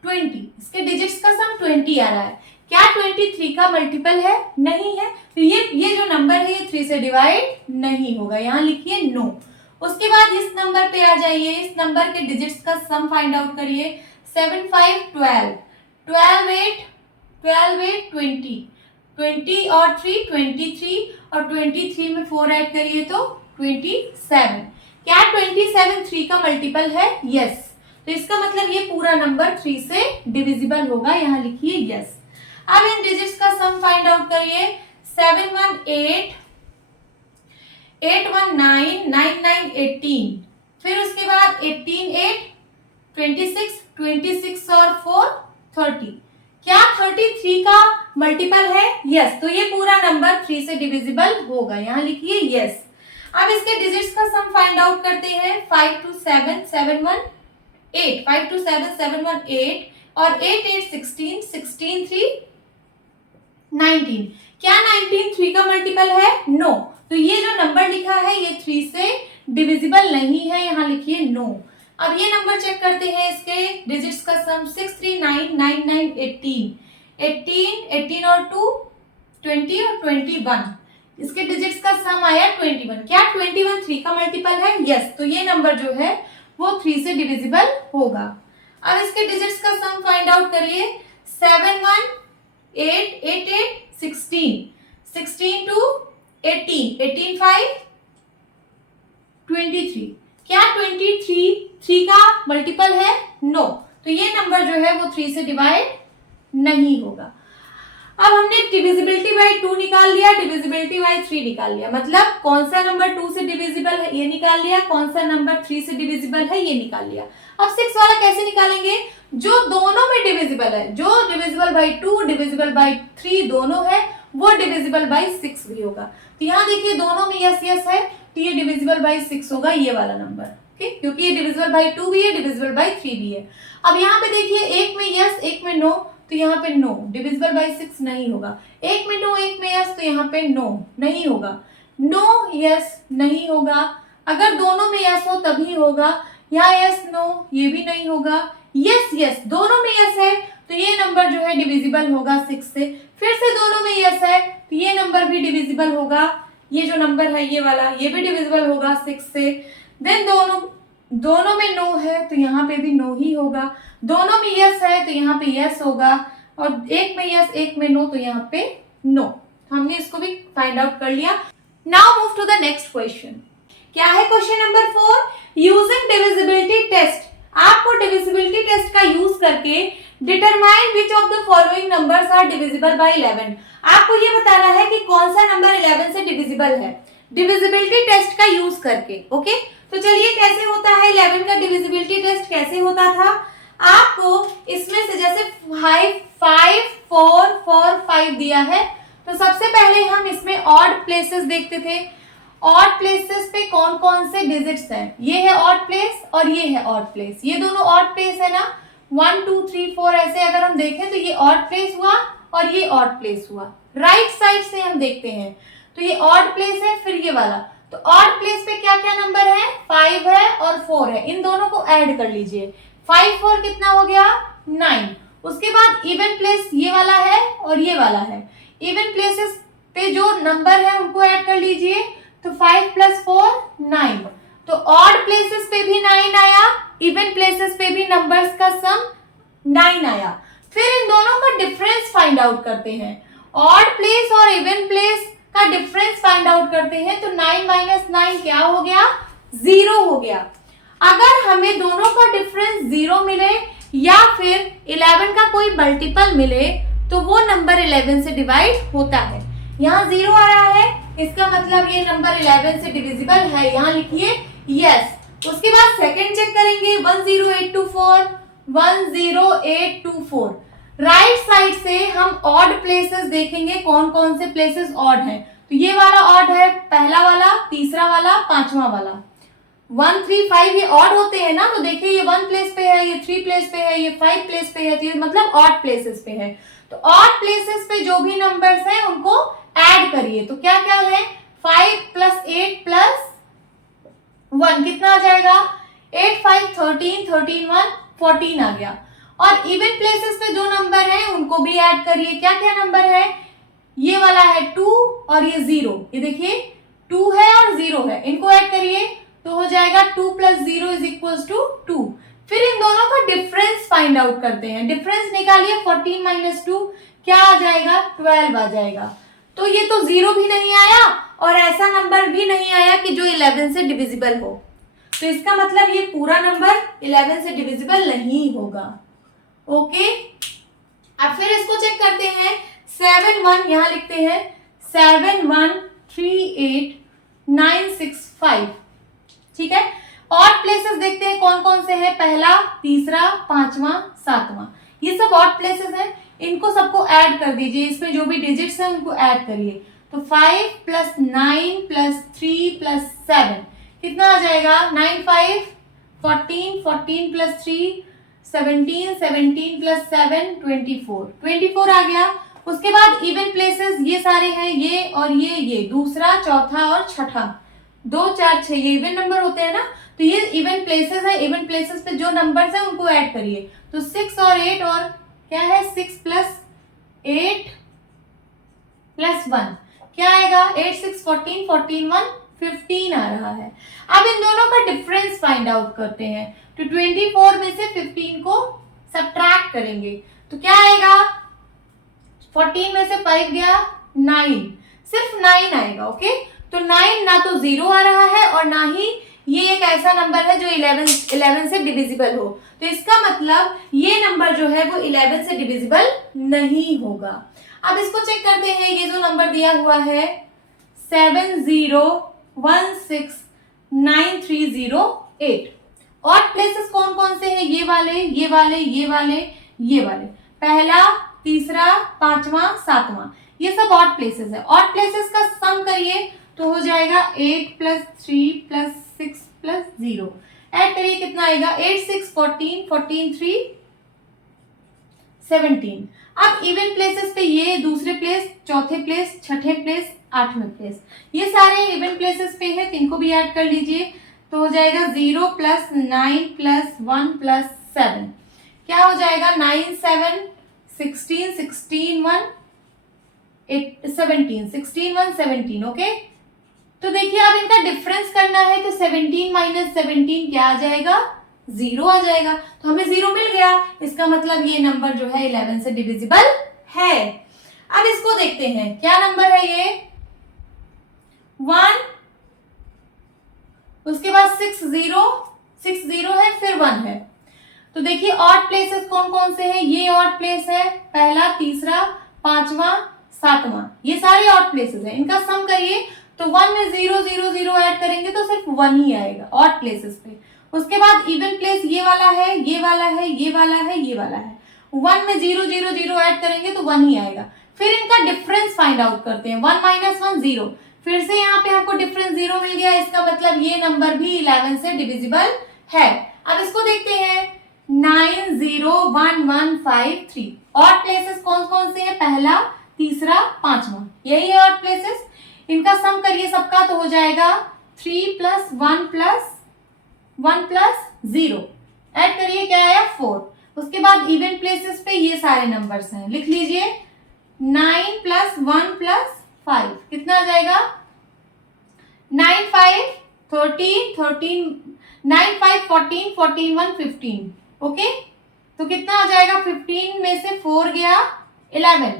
20। इसके डिजिट्स का सम 20 आ रहा है। क्या 23 का मल्टीपल है? नहीं है। तो ये जो नंबर है ये 3 से डिवाइड नहीं होगा। यहाँ लिखिए नो। उसके बाद इस नंबर पे आ जाइए। इस नंबर के डिजिट्स का सम फाइंड आउट करिए। 7 5 12 12 8 12 8 20 20 और 3 23 और 23 में 4 ऐड करिए तो 27। क्या 27 3 का मल्टीपल है? यस। तो इसका मतलब ये पूरा नंबर 3 से डिविजिबल होगा। यहाँ लिखिए यस। अब इन डिजिट्स का सम फाइंड आउट करिए। 7 1 8 8 1 9 9 9 18। फिर उसके बाद 18 8 26 26 और 4 30। क्या 33 का मल्टीपल है? यस। तो ये पूरा नंबर 3 से डिविजिबल होगा। यहाँ लिखिए यस। अब इसके डिजिट्स का सम फाइंड आउट करते हैं। 5 2 7 7 1 8 5 2 7 7 1 8 और 8 8 16 16 3 19। क्या 19 3 का मल्टीपल है? नो। तो ये जो नंबर लिखा है ये 3 से डिविजिबल नहीं है। यहाँ लिखिए नो। अब ये नंबर चेक करते हैं। इसके डिजिट्स का सम 6 3 9 9 9 18 18 18 और 2 20 और 21। इसके डिजिट्स का सम आया 21। क्या 21 3 का मल्टीपल है? यस। तो ये नंबर जो है वो 3 से डिविजिबल होगा। अब इसके डिजिट्स का सम फाइंड आउट करिए। 7 1 8 8 8 16 16 2 18 18 5 23। क्या 23 3 का मल्टीपल है? नो। तो ये नंबर जो है वो 3 से डिवाइड नहीं होगा। अब हमने डिविजिबिलिटी बाय 2 निकाल लिया, डिविजिबिलिटी बाय 3 निकाल लिया। मतलब कौन सा नंबर 2 से डिविजिबल है ये निकाल लिया, कौन सा नंबर 3 से डिविजिबल है ये निकाल लिया। अब 6 वाला कैसे निकालेंगे? जो दोनों में डिविजिबल है, जो डिविजिबल बाय 2 डिविजिबल बाय 3 दोनों है वो डिविजिबल बाय 6 भी होगा। तो यहाँ देखिए दोनों में यस यस है तो ये डिविजिबल बाय 6 होगा ये वाला नंबर। ओके, क्योंकि ये डिविजिबल बाय 2 भी है, डिविजिबल बाय 3 भी है। अब यहाँ पे देखिए एक में यस एक में नो, तो यहाँ पे नो, डिविजिबल बाय 6 नहीं होगा। एक में नो एक में यस, तो यहाँ पे नो नहीं होगा। नो यस नहीं होगा। अगर दोनों में यस हो तभी होगा। यहाँ यस नो ये भी नहीं होगा। यस यस दोनों में यस है तो ये नंबर जो है डिविजिबल होगा 6 से। फिर से दोनों में यस है तो ये नंबर भी डिविजिबल होगा। ये जो नंबर है ये वाला ये भी डिविजिबल होगा 6 से। देन दोनों में नो है तो यहाँ पे भी नो ही होगा। दोनों में यस है तो यहाँ पे यस होगा और एक में यस एक में नो तो यहाँ पे नो। हमने इसको भी फाइंड आउट कर लिया। Now move to the next question. क्या है question number 4? Using divisibility test. आपको डिविजिबिलिटी टेस्ट का यूज करके determine which of the following numbers are divisible by 11। आपको ये बताना है कि कौन सा नंबर 11 से डिविजिबल है डिविजिबिलिटी टेस्ट का यूज करके। ओके, तो चलिए कैसे होता है 11 का डिविजिबिलिटी टेस्ट कैसे होता था। आपको इसमें से जैसे 5 5 4 4 5 दिया है तो सबसे पहले हम इसमें ऑड प्लेसेस देखते थे। ऑड प्लेसेस पे कौन कौन से डिजिट्स हैं? ये है ऑड प्लेस और ये है ऑड प्लेस। ये दोनों ऑड प्लेस है ना, 1 2 3 4 ऐसे अगर हम देखें तो ये ऑड प्लेस हुआ और ये ऑड प्लेस हुआ। राइट साइड से हम देखते हैं तो ये ऑड प्लेस है, फिर ये वाला, तो ऑड प्लेस पे क्या क्या नंबर है, 5 है और 4 है, इन दोनों को ऐड कर लीजिए, 5 4 कितना हो गया 9। उसके बाद इवन प्लेस ये वाला है और ये वाला है, इवन प्लेसेस पे जो नंबर है उनको ऐड कर लीजिए, तो 5 + 4 9। तो ऑड प्लेसेस पे भी 9 आया, इवन प्लेसेस पे भी नंबर्स का सम 9 आया। फिर इन दोनों का डिफरेंस फाइंड आउट करते हैं, ऑड प्लेस और इवन प्लेस का डिफरेंस फाइंड आउट करते हैं, तो 9 - 9 क्या हो गया, 0 हो गया। अगर हमें दोनों का डिफरेंस 0 मिले या फिर 11 का कोई मल्टीपल मिले तो वो नंबर 11 से डिवाइड होता है। यहाँ 0 आ रहा है, इसका मतलब ये नंबर 11 से डिविजिबल है, यहाँ लिखिए यस। उसके बाद सेकंड चेक करेंगे, 10824 10824। राइट साइड से हम ऑड प्लेसेस देखेंगे, कौन कौन से प्लेसेस ऑड हैं। तो ये वाला ऑड है, पहला वाला, तीसरा वाला, पांचवा वाला। 1 3 5 ये ऑड होते हैं ना, तो देखिए ये 1 प्लेस पे है, ये 3 प्लेस पे है, ये 5 प्लेस पे है, तो ये मतलब ऑड प्लेसेस पे है। तो ऑड प्लेसेस पे जो भी नंबर्स हैं उनको ऐड करिए, तो क्या क्या है, 5 + 8 + 1 कितना आ जाएगा, 8 5 13 13 1 14 आ गया। और इवन प्लेसेस पे जो नंबर है उनको भी ऐड करिए, क्या क्या नंबर है, ये वाला है 2 और ये 0, ये देखिए 2 है और 0 है, इनको ऐड करिए तो हो जाएगा 2 + 0 = 2। फिर इन दोनों का डिफरेंस फाइंड आउट करते हैं, डिफरेंस निकालिए, 14 - 2 क्या आ जाएगा, 12 आ जाएगा। तो ये तो 0 भी नहीं आया और ऐसा नंबर भी नहीं आया कि जो 11 से डिविजिबल हो, तो इसका मतलब ये पूरा नंबर 11 से डिविजिबल नहीं होगा। ओके, अब फिर इसको चेक करते हैं, 7 1 यहां लिखते हैं, 7 1 3 8 9 6 5, ठीक है। ऑड प्लेसेस देखते हैं कौन कौन से हैं, पहला, तीसरा, पांचवा, सातवां, ये सब ऑड प्लेसेस हैं, इनको सबको ऐड कर दीजिए, इसमें जो भी डिजिट्स हैं उनको ऐड करिए। तो 5 + 9 + 3 + 7 कितना आ जाएगा, 9 5 14 14 + 3 17 17 + 7 24 24 आ गया। उसके बाद इवन प्लेसेस ये सारे हैं, ये और ये दूसरा, चौथा और छठा, 2 4 6 ये इवन नंबर होते हैं ना, तो ये इवन प्लेसेस है, इवन प्लेसेस पे जो नंबर्स हैं उनको ऐड करिए। तो 6 और 8 और क्या है, 6 + 8 + 1 क्या आएगा, 8 6 14 14 1 15 आ रहा है। अब इन दोनों का डिफरेंस फाइंड आउट करते हैं, तो 24 में से 15 को सब्ट्रैक्ट करेंगे, तो क्या आएगा, 14 में से 5 गया 9, सिर्फ 9 आएगा। ओके, तो 9 ना तो 0 आ रहा है और ना ही ये एक ऐसा नंबर है जो 11 से डिविजिबल हो, तो इसका मतलब ये नंबर जो है वो 11 से डिविजिबल नहीं होगा। अब इसको चेक करते हैं, ये जो नंबर दिया हुआ है 70169308, ऑड प्लेसेस कौन कौन से हैं, ये वाले, ये वाले, ये वाले, ये वाले, पहला, तीसरा, पांचवा, सातवां, ये सब ऑड प्लेसेस है। ऑड प्लेसेस का सम करिए तो हो जाएगा 8 + 3 + 6 + 0, ऐड करिए कितना आएगा, 8 6 14 14 3 17। अब इवन प्लेसेस पे ये दूसरे प्लेस, चौथे प्लेस, छठे प्लेस, आठवें प्लेस, ये सारे इवन प्लेसेस पे है, इनको भी ऐड कर लीजिए तो हो जाएगा 0 + 9 + 1 + 7 क्या हो जाएगा, 9 7 16 16 1 8 17 16 1 17। ओके, तो देखिए अब इनका डिफरेंस करना है, तो 17 - 17 क्या आ जाएगा, 0 आ जाएगा, तो हमें 0 मिल गया, इसका मतलब ये नंबर जो है 11 से डिविजिबल है। अब इसको देखते हैं, क्या नंबर है ये, 1, उसके बाद 6 0 है, फिर 1 है। तो देखिए ऑड प्लेसेस कौन कौन से हैं, ये ऑड प्लेस है, पहला, तीसरा, पांचवा, सातवां, ये सारे ऑड प्लेसेस हैं, इनका सम करिए तो 1 में 0 0 0 ऐड करेंगे तो सिर्फ 1 ही आएगा ऑड प्लेसेस पे। उसके बाद इवन प्लेस ये वाला है, ये वाला है, ये वाला है, ये वाला है, 1 में 0 0 0 ऐड करेंगे तो 1 ही आएगा। फिर इनका डिफरेंस फाइंड आउट करते हैं, 1 - 1 0, फिर से यहाँ पे आपको डिफरेंस 0 मिल गया, इसका मतलब ये नंबर भी 11 से डिविजिबल है। अब इसको देखते हैं, 9 0 1 1 5 3, ऑड प्लेसेस कौन कौन से हैं, पहला, तीसरा, पांचवा, यही है ऑड प्लेसेस। इनका सम करिए सबका तो हो जाएगा 3 प्लस 1 प्लस 1 प्लस 0, ऐड करिए क्या आया 4। उसके बाद इवन प्लेसेस पे ये सारे नंबर्स हैं, लिख लीजिए 9 प्लस 1 प्लस 5 कितना आ जाएगा 9 5 13 13 9 5 14 14 1 15। ओके, तो कितना आ जाएगा 15 में से 4 गया 11।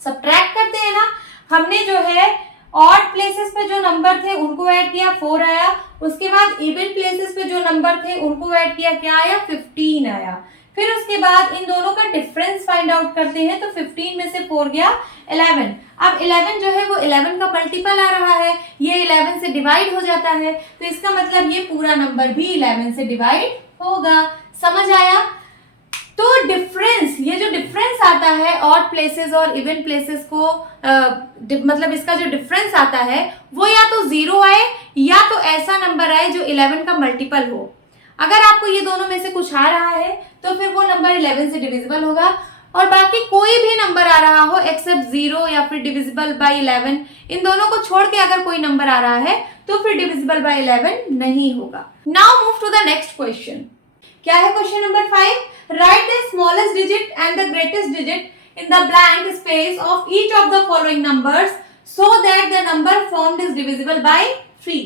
सब्ट्रैक्ट करते हैं ना, हमने जो है ऑड प्लेसेस पे जो नंबर थे उनको ऐड किया 4 आया, उसके बाद इवन प्लेसेस पे जो नंबर थे उनको ऐड किया क्या आया 15 आया। फिर उसके बाद इन दोनों का डिफरेंस फाइंड आउट करते हैं, तो 15 में से 4 गया 11। अब 11 जो है वो 11 का मल्टीपल आ रहा है, ये 11 से डिवाइड हो जाता है, तो इसका मतलब ये पूरा नंबर भी 11 से डिवाइड होगा। समझ आया? तो डिफरेंस, ये जो डिफरेंस आता है ऑड प्लेसेस और इवन प्लेसेस को मतलब इसका जो डिफरेंस आता है वो या तो 0 आए या तो ऐसा नंबर आए जो 11 का मल्टीपल हो। अगर आपको ये दोनों में से कुछ आ रहा है तो फिर वो नंबर 11 से डिविजिबल होगा, और बाकी कोई भी नंबर आ रहा हो एक्सेप्ट 0 या फिर डिविजिबल बाय 11, इन दोनों को छोड़ के अगर कोई नंबर आ रहा है तो फिर डिविजिबल बाय 11 नहीं होगा। Now move to the next question. क्या है question number 5? Write the smallest digit and the greatest digit in the blank space of each of the following numbers so that the number formed is divisible by 3।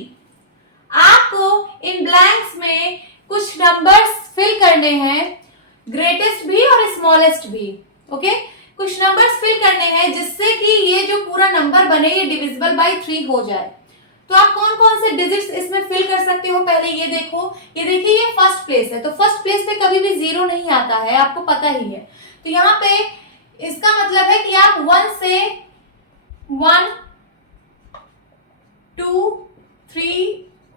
आपको इन blanks में कुछ numbers fill करने हैं, greatest भी और smallest भी। Okay, कुछ numbers fill करने हैं जिससे कि ये जो पूरा नंबर बने ये डिविजिबल बाय 3 हो जाए। तो आप कौन कौन से डिजिट्स इसमें फिल कर सकते हो, पहले ये देखो। ये देखिए ये फर्स्ट प्लेस है, तो फर्स्ट प्लेस पे कभी भी 0 नहीं आता है, आपको पता ही है। तो यहाँ पे इसका मतलब है कि आप 1 से 1 2 3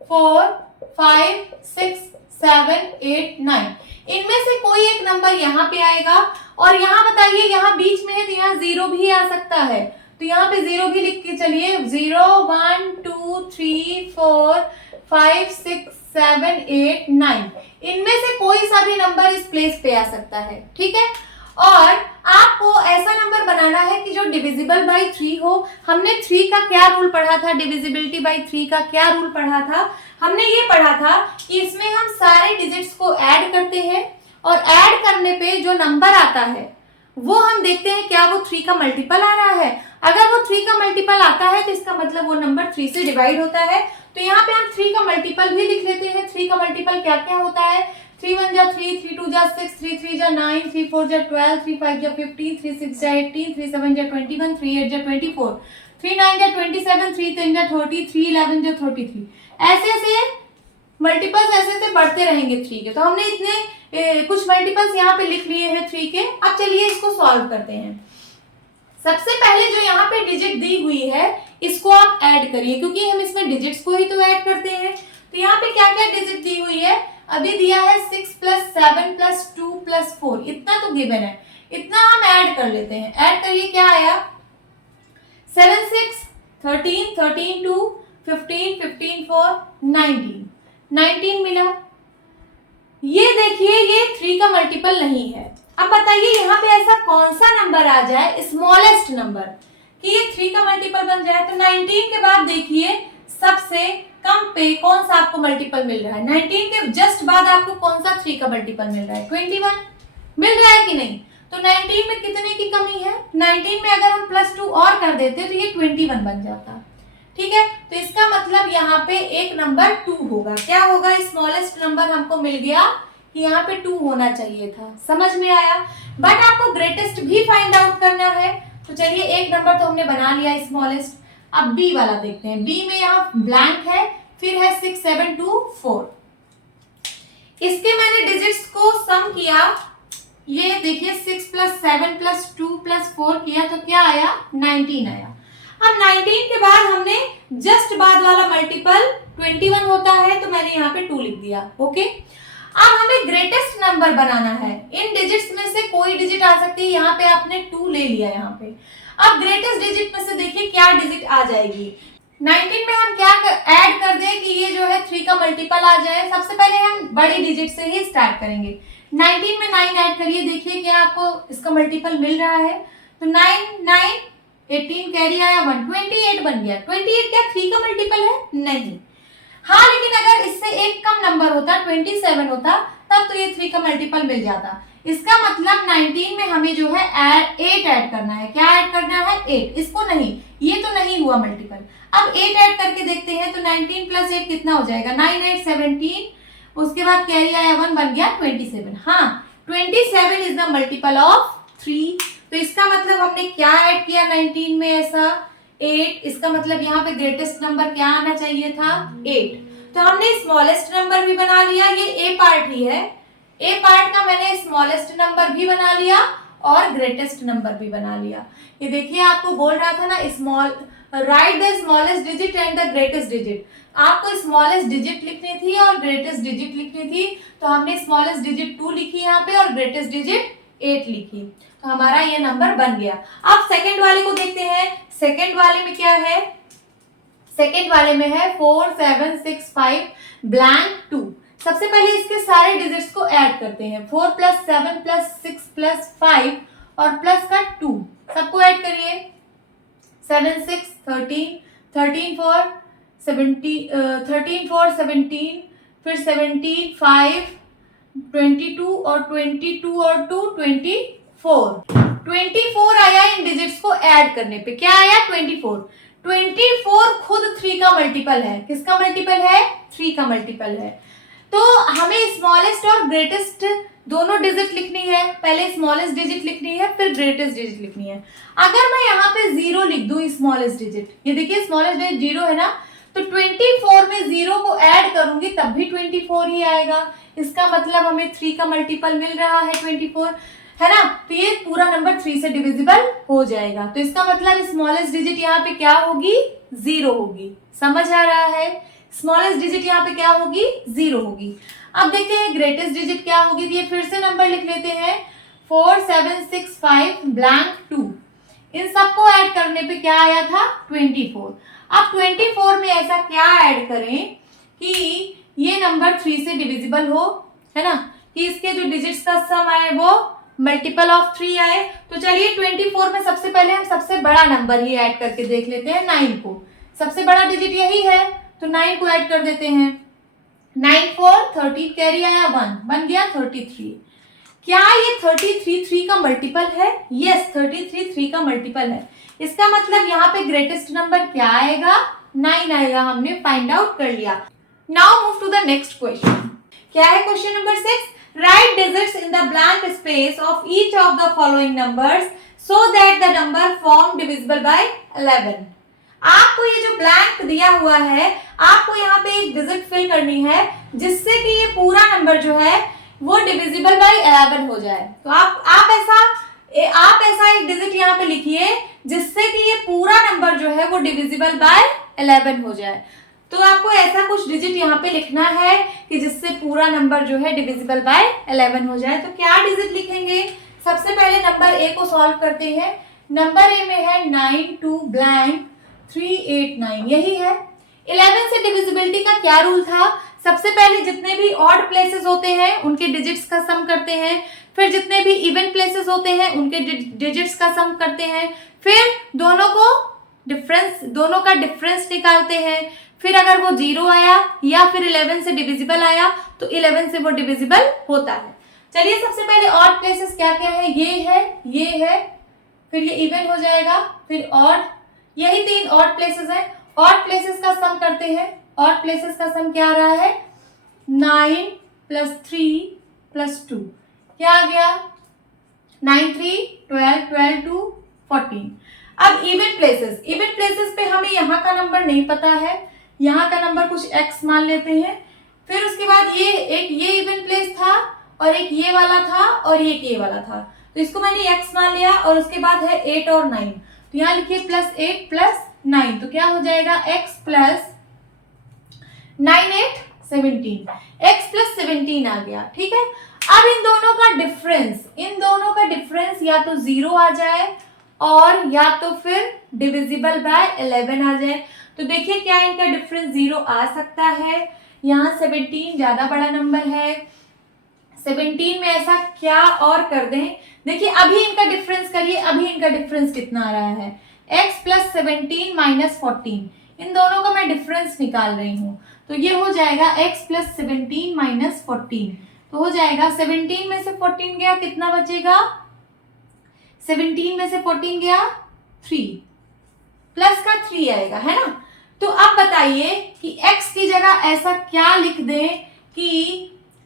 4 5 6 7 8 9 इनमें से कोई एक नंबर यहाँ पे आएगा, और यहाँ बताइए यहाँ बीच में है तो यहाँ 0 भी आ सकता है, तो यहाँ पे 0 भी लिख के चलिए। 0 1 2 3 4 5 6 7 8 9 इनमें से कोई सा भी नंबर इस प्लेस पे आ सकता है, ठीक है। और आपको ऐसा नंबर बनाना है कि जो डिविजिबल बाय 3 हो। हमने 3 का क्या रूल पढ़ा था, डिविजिबिलिटी बाय 3 का क्या रूल पढ़ा था? हमने ये पढ़ा था कि इसमें हम सारे डिजिट्स को ऐड करते हैं, और ऐड करने पे जो नंबर आता है वो हम देखते हैं क्या वो 3 का मल्टीपल आ रहा है। अगर वो 3 का मल्टीपल आता है तो इसका मतलब वो नंबर 3 से डिवाइड होता है। तो यहाँ पे हम 3 का मल्टीपल भी लिख लेते हैं। 3 का मल्टीपल क्या क्या होता है? 3 1 जा 3, 3 2 जा 6, 3 3 जा 9, 3 4 जा 12, 3 5 जा 15, 3 6 जा 18, 3 7 जा 21, 3 8 जा 24, 3 9 जा 27, 3 10 जा 30, 3 11 जा 33। ऐसे ऐसे मल्टीपल्स ऐसे ऐसे बढ़ते रहेंगे 3 के। तो हमने इतने कुछ मल्टीपल्स यहाँ पे लिख लिए हैं 3 के। अब चलिए इसको सॉल्व करते हैं। सबसे पहले जो यहाँ पे डिजिट दी हुई है इसको आप ऐड करिए, क्योंकि हम इसमें डिजिट्स को ही तो ऐड करते हैं। तो यहाँ पे क्या क्या डिजिट दी हुई है? अभी दिया है 6 प्लस 7 प्लस 2 प्लस 4, इतना तो गिवन है, इतना हम ऐड कर लेते हैं। ऐड करिए, क्या आया? 7 6 13 13 2 15 15 4 19 19 मिला। ये देखिए ये 3 का मल्टीपल नहीं है। अब बताइए यहाँ पे ऐसा कौन सा नंबर आ जाए स्मॉलेस्ट नंबर कि ये 3 का मल्टीपल बन जाए। तो 19 के बाद देखिए सबसे कम पे कौन सा आपको मल्टीपल मिल रहा है। 19 के जस्ट बाद आपको कौन सा 3 का मल्टीपल मिल रहा है? 21 मिल रहा है कि नहीं? तो 19 में कितने की कमी है? 19 में अगर हम +2 और कर देते तो ये 21 बन जाता, ठीक है। तो इसका मतलब यहाँ पे एक नंबर 2 होगा। क्या होगा? स्मॉलेस्ट नंबर हमको मिल गया कि यहाँ पे 2 होना चाहिए था। समझ में आया? बट आपको ग्रेटेस्ट भी फाइंड आउट करना है। तो चलिए एक नंबर तो हमने बना लिया स्मॉलेस्ट। अब बी वाला देखते हैं। बी में यहाँ ब्लैंक है, फिर है 6 7 2 4। इसके मैंने डिजिट्स को सम किया, ये देखिए 6 प्लस 7 प्लस 2 प्लस 4 किया तो क्या आया? 19 आया। अब 19 के बाद हमने जस्ट बाद वाला मल्टीपल 21 होता है, तो मैंने यहाँ पे 2 लिख दिया। ओके, अब हमें ग्रेटेस्ट नंबर बनाना है। इन डिजिट्स में से कोई डिजिट आ सकती है, यहाँ पे आपने 2 ले लिया यहाँ पे। अब ग्रेटेस्ट डिजिट में से देखिए क्या डिजिट आ जाएगी। 19 में हम क्या ऐड कर दें कि ये जो है 3 का मल्टीपल आ जाए। सबसे पहले हम बड़ी डिजिट से ही स्टार्ट करेंगे। 19 में 9 ऐड करिए, देखिए क्या आपको इसका मल्टीपल मिल रहा है। तो 9 9 18 कैरी आया 1, 28 बन गया। 28 क्या 3 का मल्टीपल है? नहीं। हाँ, लेकिन अगर इससे एक कम नंबर होता, 27 होता, तब तो ये 3 का मल्टीपल मिल जाता। इसका मतलब 19 में हमें जो है 8 ऐड करना है। क्या ऐड करना है? 8। इसको नहीं, ये तो नहीं हुआ मल्टीपल। अब 8 ऐड करके देखते हैं, तो 19 प्लस 8 कितना हो जाएगा? 9, 8, 17, उसके बाद कैरी आया 1, बन गया 27। हाँ, 27 इज द मल्टीपल ऑफ 3। तो इसका मतलब हमने क्या ऐड किया 19 में? ऐसा 8। इसका मतलब यहाँ पे ग्रेटेस्ट नंबर क्या आना चाहिए था? 8। तो हमने स्मॉलेस्ट नंबर भी बना लिया, ये ए पार्ट ही है। ए पार्ट का मैंने स्मॉलेस्ट नंबर भी बना लिया और ग्रेटेस्ट नंबर भी बना लिया। ये देखिए, आपको बोल रहा था ना, small right the smallest digit and the greatest digit. आपको स्मॉलेस्ट डिजिट लिखनी थी और ग्रेटेस्ट डिजिट लिखनी थी, तो हमने स्मॉलेस्ट डिजिट 2 लिखी यहाँ पे और ग्रेटेस्ट डिजिट 8 लिखी, तो हमारा ये नंबर बन गया। अब सेकंड वाले को देखते हैं। सेकंड वाले में क्या है? सेकंड वाले में है 4, 7, 6, 5 ब्लैंक 2। सबसे पहले इसके सारे डिजिट्स को ऐड करते हैं। 4 प्लस 7 प्लस 6 प्लस 5 और प्लस का 2, सबको ऐड करिए। 7, 6, 13, 13, 4, 17, 13, 4, 17, फिर 17, 5, 22 और 22 और 2, 24 आया इन डिजिट्स को ऐड करने पे। क्या आया? 24 खुद 3 का मल्टीपल है। किसका मल्टीपल है? 3 का मल्टीपल है। तो हमें स्मॉलेस्ट और ग्रेटेस्ट दोनों डिजिट लिखनी है। पहले स्मॉलेस्ट डिजिट लिखनी है, फिर ग्रेटेस्ट डिजिट लिखनी है। अगर मैं यहाँ पे 0 लिख दूं स्मॉलेस्ट डिजिट, ये देखिए स्मॉलेस्ट डिजिट 0 है ना, तो 24 में 0 को ऐड करूंगी तब भी 24 ही आएगा। इसका मतलब हमें 3 का मल्टीपल मिल रहा है 24, है ना। तो ये पूरा नंबर 3 से डिविजिबल हो जाएगा। तो इसका मतलब स्मॉलेस्ट डिजिट यहाँ पे क्या होगी? 0 होगी। समझ आ रहा है? स्मॉलेस्ट डिजिट यहाँ पे क्या होगी? 0 होगी। अब देखते हैं ग्रेटेस्ट डिजिट क्या होगी। ये फिर से नंबर लिख लेते हैं। 4, 7, 6, 5 ब्लैंक 2। इन सबको ऐड करने पे क्या आया था? 24। अब 24 में ऐसा क्या ऐड करें कि ये नंबर 3 से डिविजिबल हो, है ना, कि इसके जो डिजिट्स का सम आए वो मल्टीपल ऑफ 3 आए। तो चलिए 24 में सबसे पहले हम सबसे बड़ा नंबर ही ऐड करके देख लेते हैं, 9 को। सबसे बड़ा डिजिट यही है, तो 9 को ऐड कर देते हैं। 9, 4, 30 कैरी आया 1, बन गया 33। क्या ये 33 3 का मल्टीपल है? यस, 33 3 का मल्टीपल है। इसका मतलब यहाँ पे ग्रेटेस्ट नंबर क्या आएगा? 9 आएगा। हमने फाइंड आउट कर लिया। Now move to the next question. क्या है question number 6? Write digits in the blank space of each of the following numbers so that the number formed divisible by 11. आपको ये जो ब्लैंक दिया हुआ है, आपको यहाँ पे एक डिजिट फिल करनी है जिससे कि ये पूरा नंबर जो है वो डिविजिबल बाय 11 हो जाए। तो आप ऐसा एक डिजिट यहाँ पे लिखिए जिससे कि ये पूरा नंबर जो है वो डिविजिबल बाय 11 हो जाए। तो आपको ऐसा कुछ डिजिट यहाँ पे लिखना है कि जिससे पूरा नंबर जो है डिविजिबल बाय 11 हो जाए। तो क्या डिजिट लिखेंगे? सबसे पहले नंबर ए को सॉल्व करते हैं। नंबर ए में है 9, 2 ब्लैंक 3, 8, 9, यही है। 11 से डिविजिबिलिटी का क्या रूल था? सबसे पहले जितने भी ऑड प्लेसेस होते हैं उनके डिजिट्स का सम करते हैं, फिर जितने भी इवन प्लेसेस होते हैं उनके डिजिट्स का सम करते हैं, फिर दोनों का डिफरेंस निकालते हैं। फिर अगर वो 0 आया या फिर 11 से डिविजिबल आया तो 11 से वो डिविजिबल होता है। चलिए सबसे पहले ऑड प्लेसेस क्या क्या है? ये है, फिर ये इवन हो जाएगा, फिर ऑड, यही 3 ऑड प्लेसेस है। ऑड प्लेसेस का सम करते हैं। ऑड प्लेसेस का सम क्या आ रहा है? 9 प्लस 3 प्लस 2, क्या आ गया? 9, 3, 12, 12, 2, 14। अब इवन प्लेसेस पे हमें यहाँ का नंबर नहीं पता है, यहाँ का नंबर कुछ x मान लेते हैं। फिर उसके बाद ये इवन प्लेस था और एक ये वाला था और एक ये वाला था, तो इसको मैंने x मान लिया। और उसके बाद है 8 और 9, तो यहाँ लिखिए +8 + 9, तो क्या हो जाएगा? x + 9, 8, 17, x + 17 आ गया। ठीक है। अब इन दोनों का डिफरेंस या तो 0 आ जाए और या तो फिर डिविजिबल बाय 11 आ जाए। तो देखिए क्या इनका डिफरेंस 0 आ सकता है। यहाँ 17 ज्यादा बड़ा नंबर है, 17 में ऐसा क्या और कर दें। देखिए अभी इनका डिफरेंस करिए, अभी इनका डिफरेंस कितना आ रहा है? x प्लस 17 माइनस 14, इन दोनों का मैं डिफरेंस निकाल रही हूँ। तो ये हो जाएगा x प्लस 17 माइनस 14, तो हो जाएगा 17 में से 14 गया, कितना बचेगा? 17 में से 14 गया 3, प्लस का 3 आएगा, है ना। तो अब बताइए कि x की जगह ऐसा क्या लिख दें कि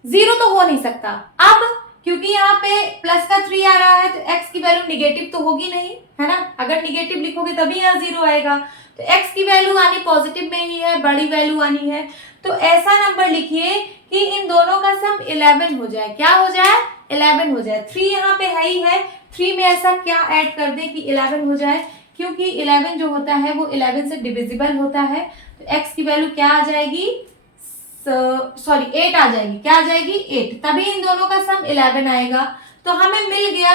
0 तो हो नहीं सकता। अब क्योंकि यहाँ पे प्लस का 3 आ रहा है तो x की वैल्यू निगेटिव तो होगी नहीं, है ना। अगर निगेटिव लिखोगे तभी यहाँ 0 आएगा, तो x की वैल्यू आनी पॉजिटिव में ही है, बड़ी वैल्यू आनी है। तो ऐसा नंबर लिखिए कि इन दोनों का सम 11 हो जाए। क्या हो जाए? 11 हो जाए। 3 यहाँ पे है ही है, 3 में ऐसा क्या ऐड कर दे कि 11 हो जाए, क्योंकि 11 जो होता है वो 11 से डिविजिबल होता है। तो x की वैल्यू क्या आ जाएगी? 8 आ जाएगी। क्या आ जाएगी? 8, तभी इन दोनों का सम 11 आएगा। तो हमें मिल गया,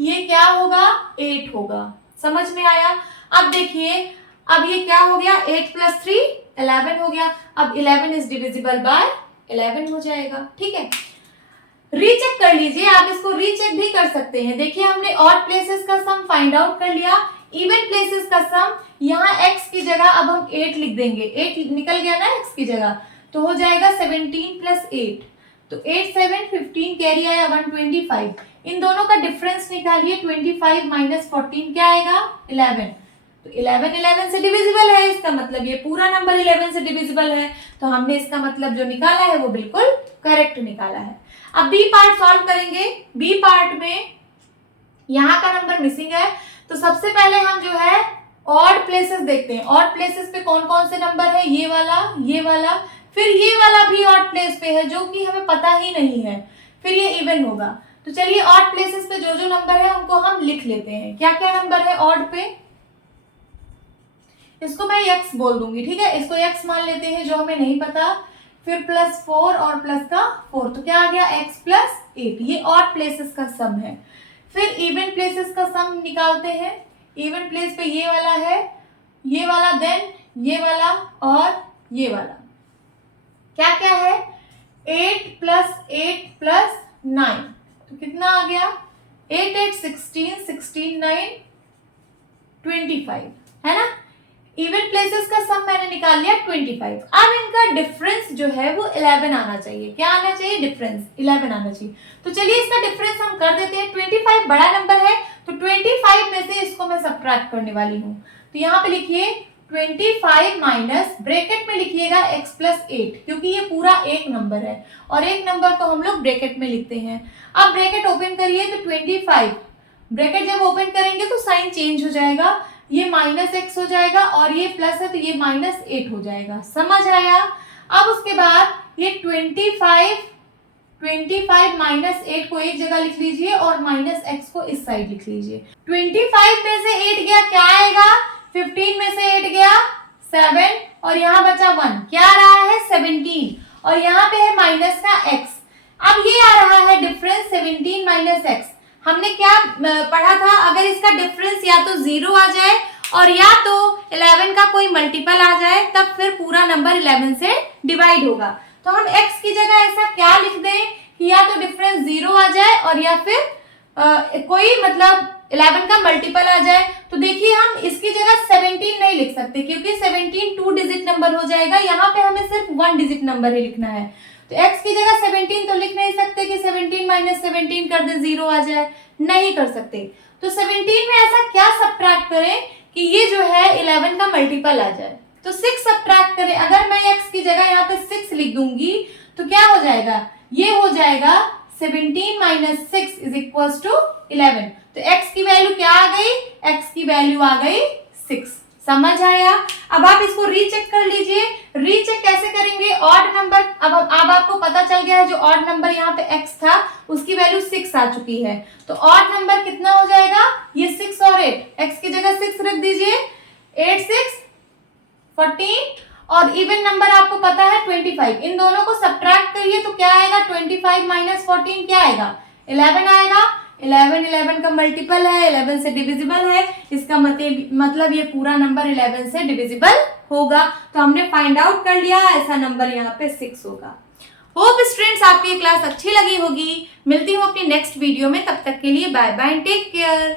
ये क्या होगा? 8 होगा। समझ में आया? अब देखिए, अब ये क्या हो गया? 8 प्लस 3 11 हो गया। अब 11 इज डिविजिबल बाय 11 हो जाएगा। ठीक है, रीचेक कर लीजिए, आप इसको रीचेक भी कर सकते हैं। देखिए, हमने ऑड प्लेसेस का सम फाइंड आउट कर लिया, इवन प्लेसेस का सम, यहाँ x की जगह अब हम 8 लिख देंगे। 8 निकल गया ना x की जगह, तो हो जाएगा 17 प्लस 8, तो 8 7 15, कैरी आया 125। इन दोनों का डिफरेंस निकालिए, 25 माइनस 14 क्या आएगा? 11। तो 11 से डिविजिबल है, इसका मतलब ये पूरा नंबर 11 से डिविजिबल है। तो हमने इसका मतलब जो निकाला है वो बिल्कुल करेक्ट निकाला है। अब बी पार्ट सॉल्व करेंगे। बी पार्ट में यहाँ का नंबर मिसिंग है, तो सबसे पहले हम जो है ऑड प्लेसेस देखते हैं। ऑड प्लेसेस पे कौन कौन से नंबर है? ये वाला, फिर ये वाला भी ऑड प्लेस पे है जो कि हमें पता ही नहीं है, फिर ये इवन होगा। तो चलिए ऑड प्लेसेस पे जो जो नंबर है उनको हम लिख लेते हैं। क्या क्या नंबर है ऑड पे? इसको मैं x बोल दूंगी, ठीक है, इसको x मान लेते हैं जो हमें नहीं पता। फिर प्लस 4 और प्लस का 4, तो क्या आ गया? x plus 8। ये ऑड प्लेसेस का सम है। फिर इवन प्लेसेस का सम निकालते हैं। इवन प्लेस पे ये वाला है, ये वाला, देन ये वाला और ये वाला। क्या क्या है? 8 प्लस 8 प्लस 9, तो कितना आ गया? 8 8 16, 16 9 25, है ना। इवन प्लेसेस का सम मैंने निकाल लिया 25। अब इनका डिफरेंस जो है वो 11 आना चाहिए। क्या आना चाहिए? डिफरेंस 11 आना चाहिए। तो चलिए इसका डिफरेंस हम कर देते हैं। 25 बड़ा नंबर है, तो 25 में से इसको मैं सब्ट्रैक्ट करने वाली हूँ। तो यहाँ पे लिखिए 25 माइनस, ब्रैकेट में लिखिएगा x प्लस 8, क्योंकि ये पूरा एक नंबर है और एक नंबर को हम लोग ब्रैकेट में लिखते हैं। अब ब्रैकेट ओपन करिए, तो 25, ब्रैकेट जब ओपन करेंगे तो साइन चेंज हो जाएगा, ये माइनस x हो जाएगा और ये प्लस है तो ये माइनस 8 हो जाएगा। समझ आया? अब उसके बाद ये 25 माइनस 8 को एक जगह लिख लीजिए और माइनस x को इस साइड लिख लीजिए। 25 में से 8 गया, क्या आएगा? 15 में से 8 गया 7 और यहाँ बचा 1, क्या आ रहा है? 17, और यहाँ पे है माइनस का x। अब ये आ रहा है डिफरेंस 17 माइनस x। हमने क्या पढ़ा था? अगर इसका डिफरेंस या तो 0 आ जाए और या तो 11 का कोई मल्टीपल आ जाए, तब फिर पूरा नंबर 11 से डिवाइड होगा। तो हम x की जगह ऐसा क्या लिख दें कि या तो डिफरेंस 0 आ जाए और या फिर कोई मतलब 11 का मल्टीपल आ जाए। तो देखिए, हम इसकी जगह 17 नहीं लिख सकते क्योंकि 17 2 डिजिट नंबर हो जाएगा। यहाँ पे हमें सिर्फ 1 डिजिट नंबर ही लिखना है। तो x की जगह 17 तो लिख नहीं सकते कि 17 माइनस 17 कर दे 0 आ जाए, नहीं कर सकते। तो 17 में ऐसा क्या सब्ट्रैक्ट करें कि ये जो है 11 का मल्टीपल आ जाए। तो 6 सब्ट्रैक्ट करें। अगर मैं x की जगह यहाँ पे 6 लिख दूंगी तो क्या हो जाएगा? ये हो जाएगा 17 माइनस 6 इज इक्वल टू 11। तो x की वैल्यू क्या आ गई? x की वैल्यू आ गई 6। समझ आया? अब आप इसको रीचेक कर लीजिए। रीचेक कैसे करेंगे? ऑड नंबर, अब आपको पता चल गया है जो ऑड नंबर यहाँ पे x था उसकी वैल्यू 6 आ चुकी है। तो ऑड नंबर कितना हो जाएगा? ये 6 और 8, x की जगह 6 रख दीजिए, 8 6 14, और इवन नंबर आपको पता है 25। इन दोनों को सब्ट्रैक्ट करिए तो क्या आएगा? 25 माइनस 14 क्या आएगा? 11 आएगा। 11 का मल्टीपल है, 11 से डिविजिबल है, इसका मतलब ये पूरा नंबर 11 से डिविजिबल होगा। तो हमने फाइंड आउट कर लिया, ऐसा नंबर यहाँ पे 6 होगा। होप स्टूडेंट्स आपको ये क्लास अच्छी लगी होगी। मिलती हूँ अपनी नेक्स्ट वीडियो में, तब तक के लिए बाय बाय, टेक केयर।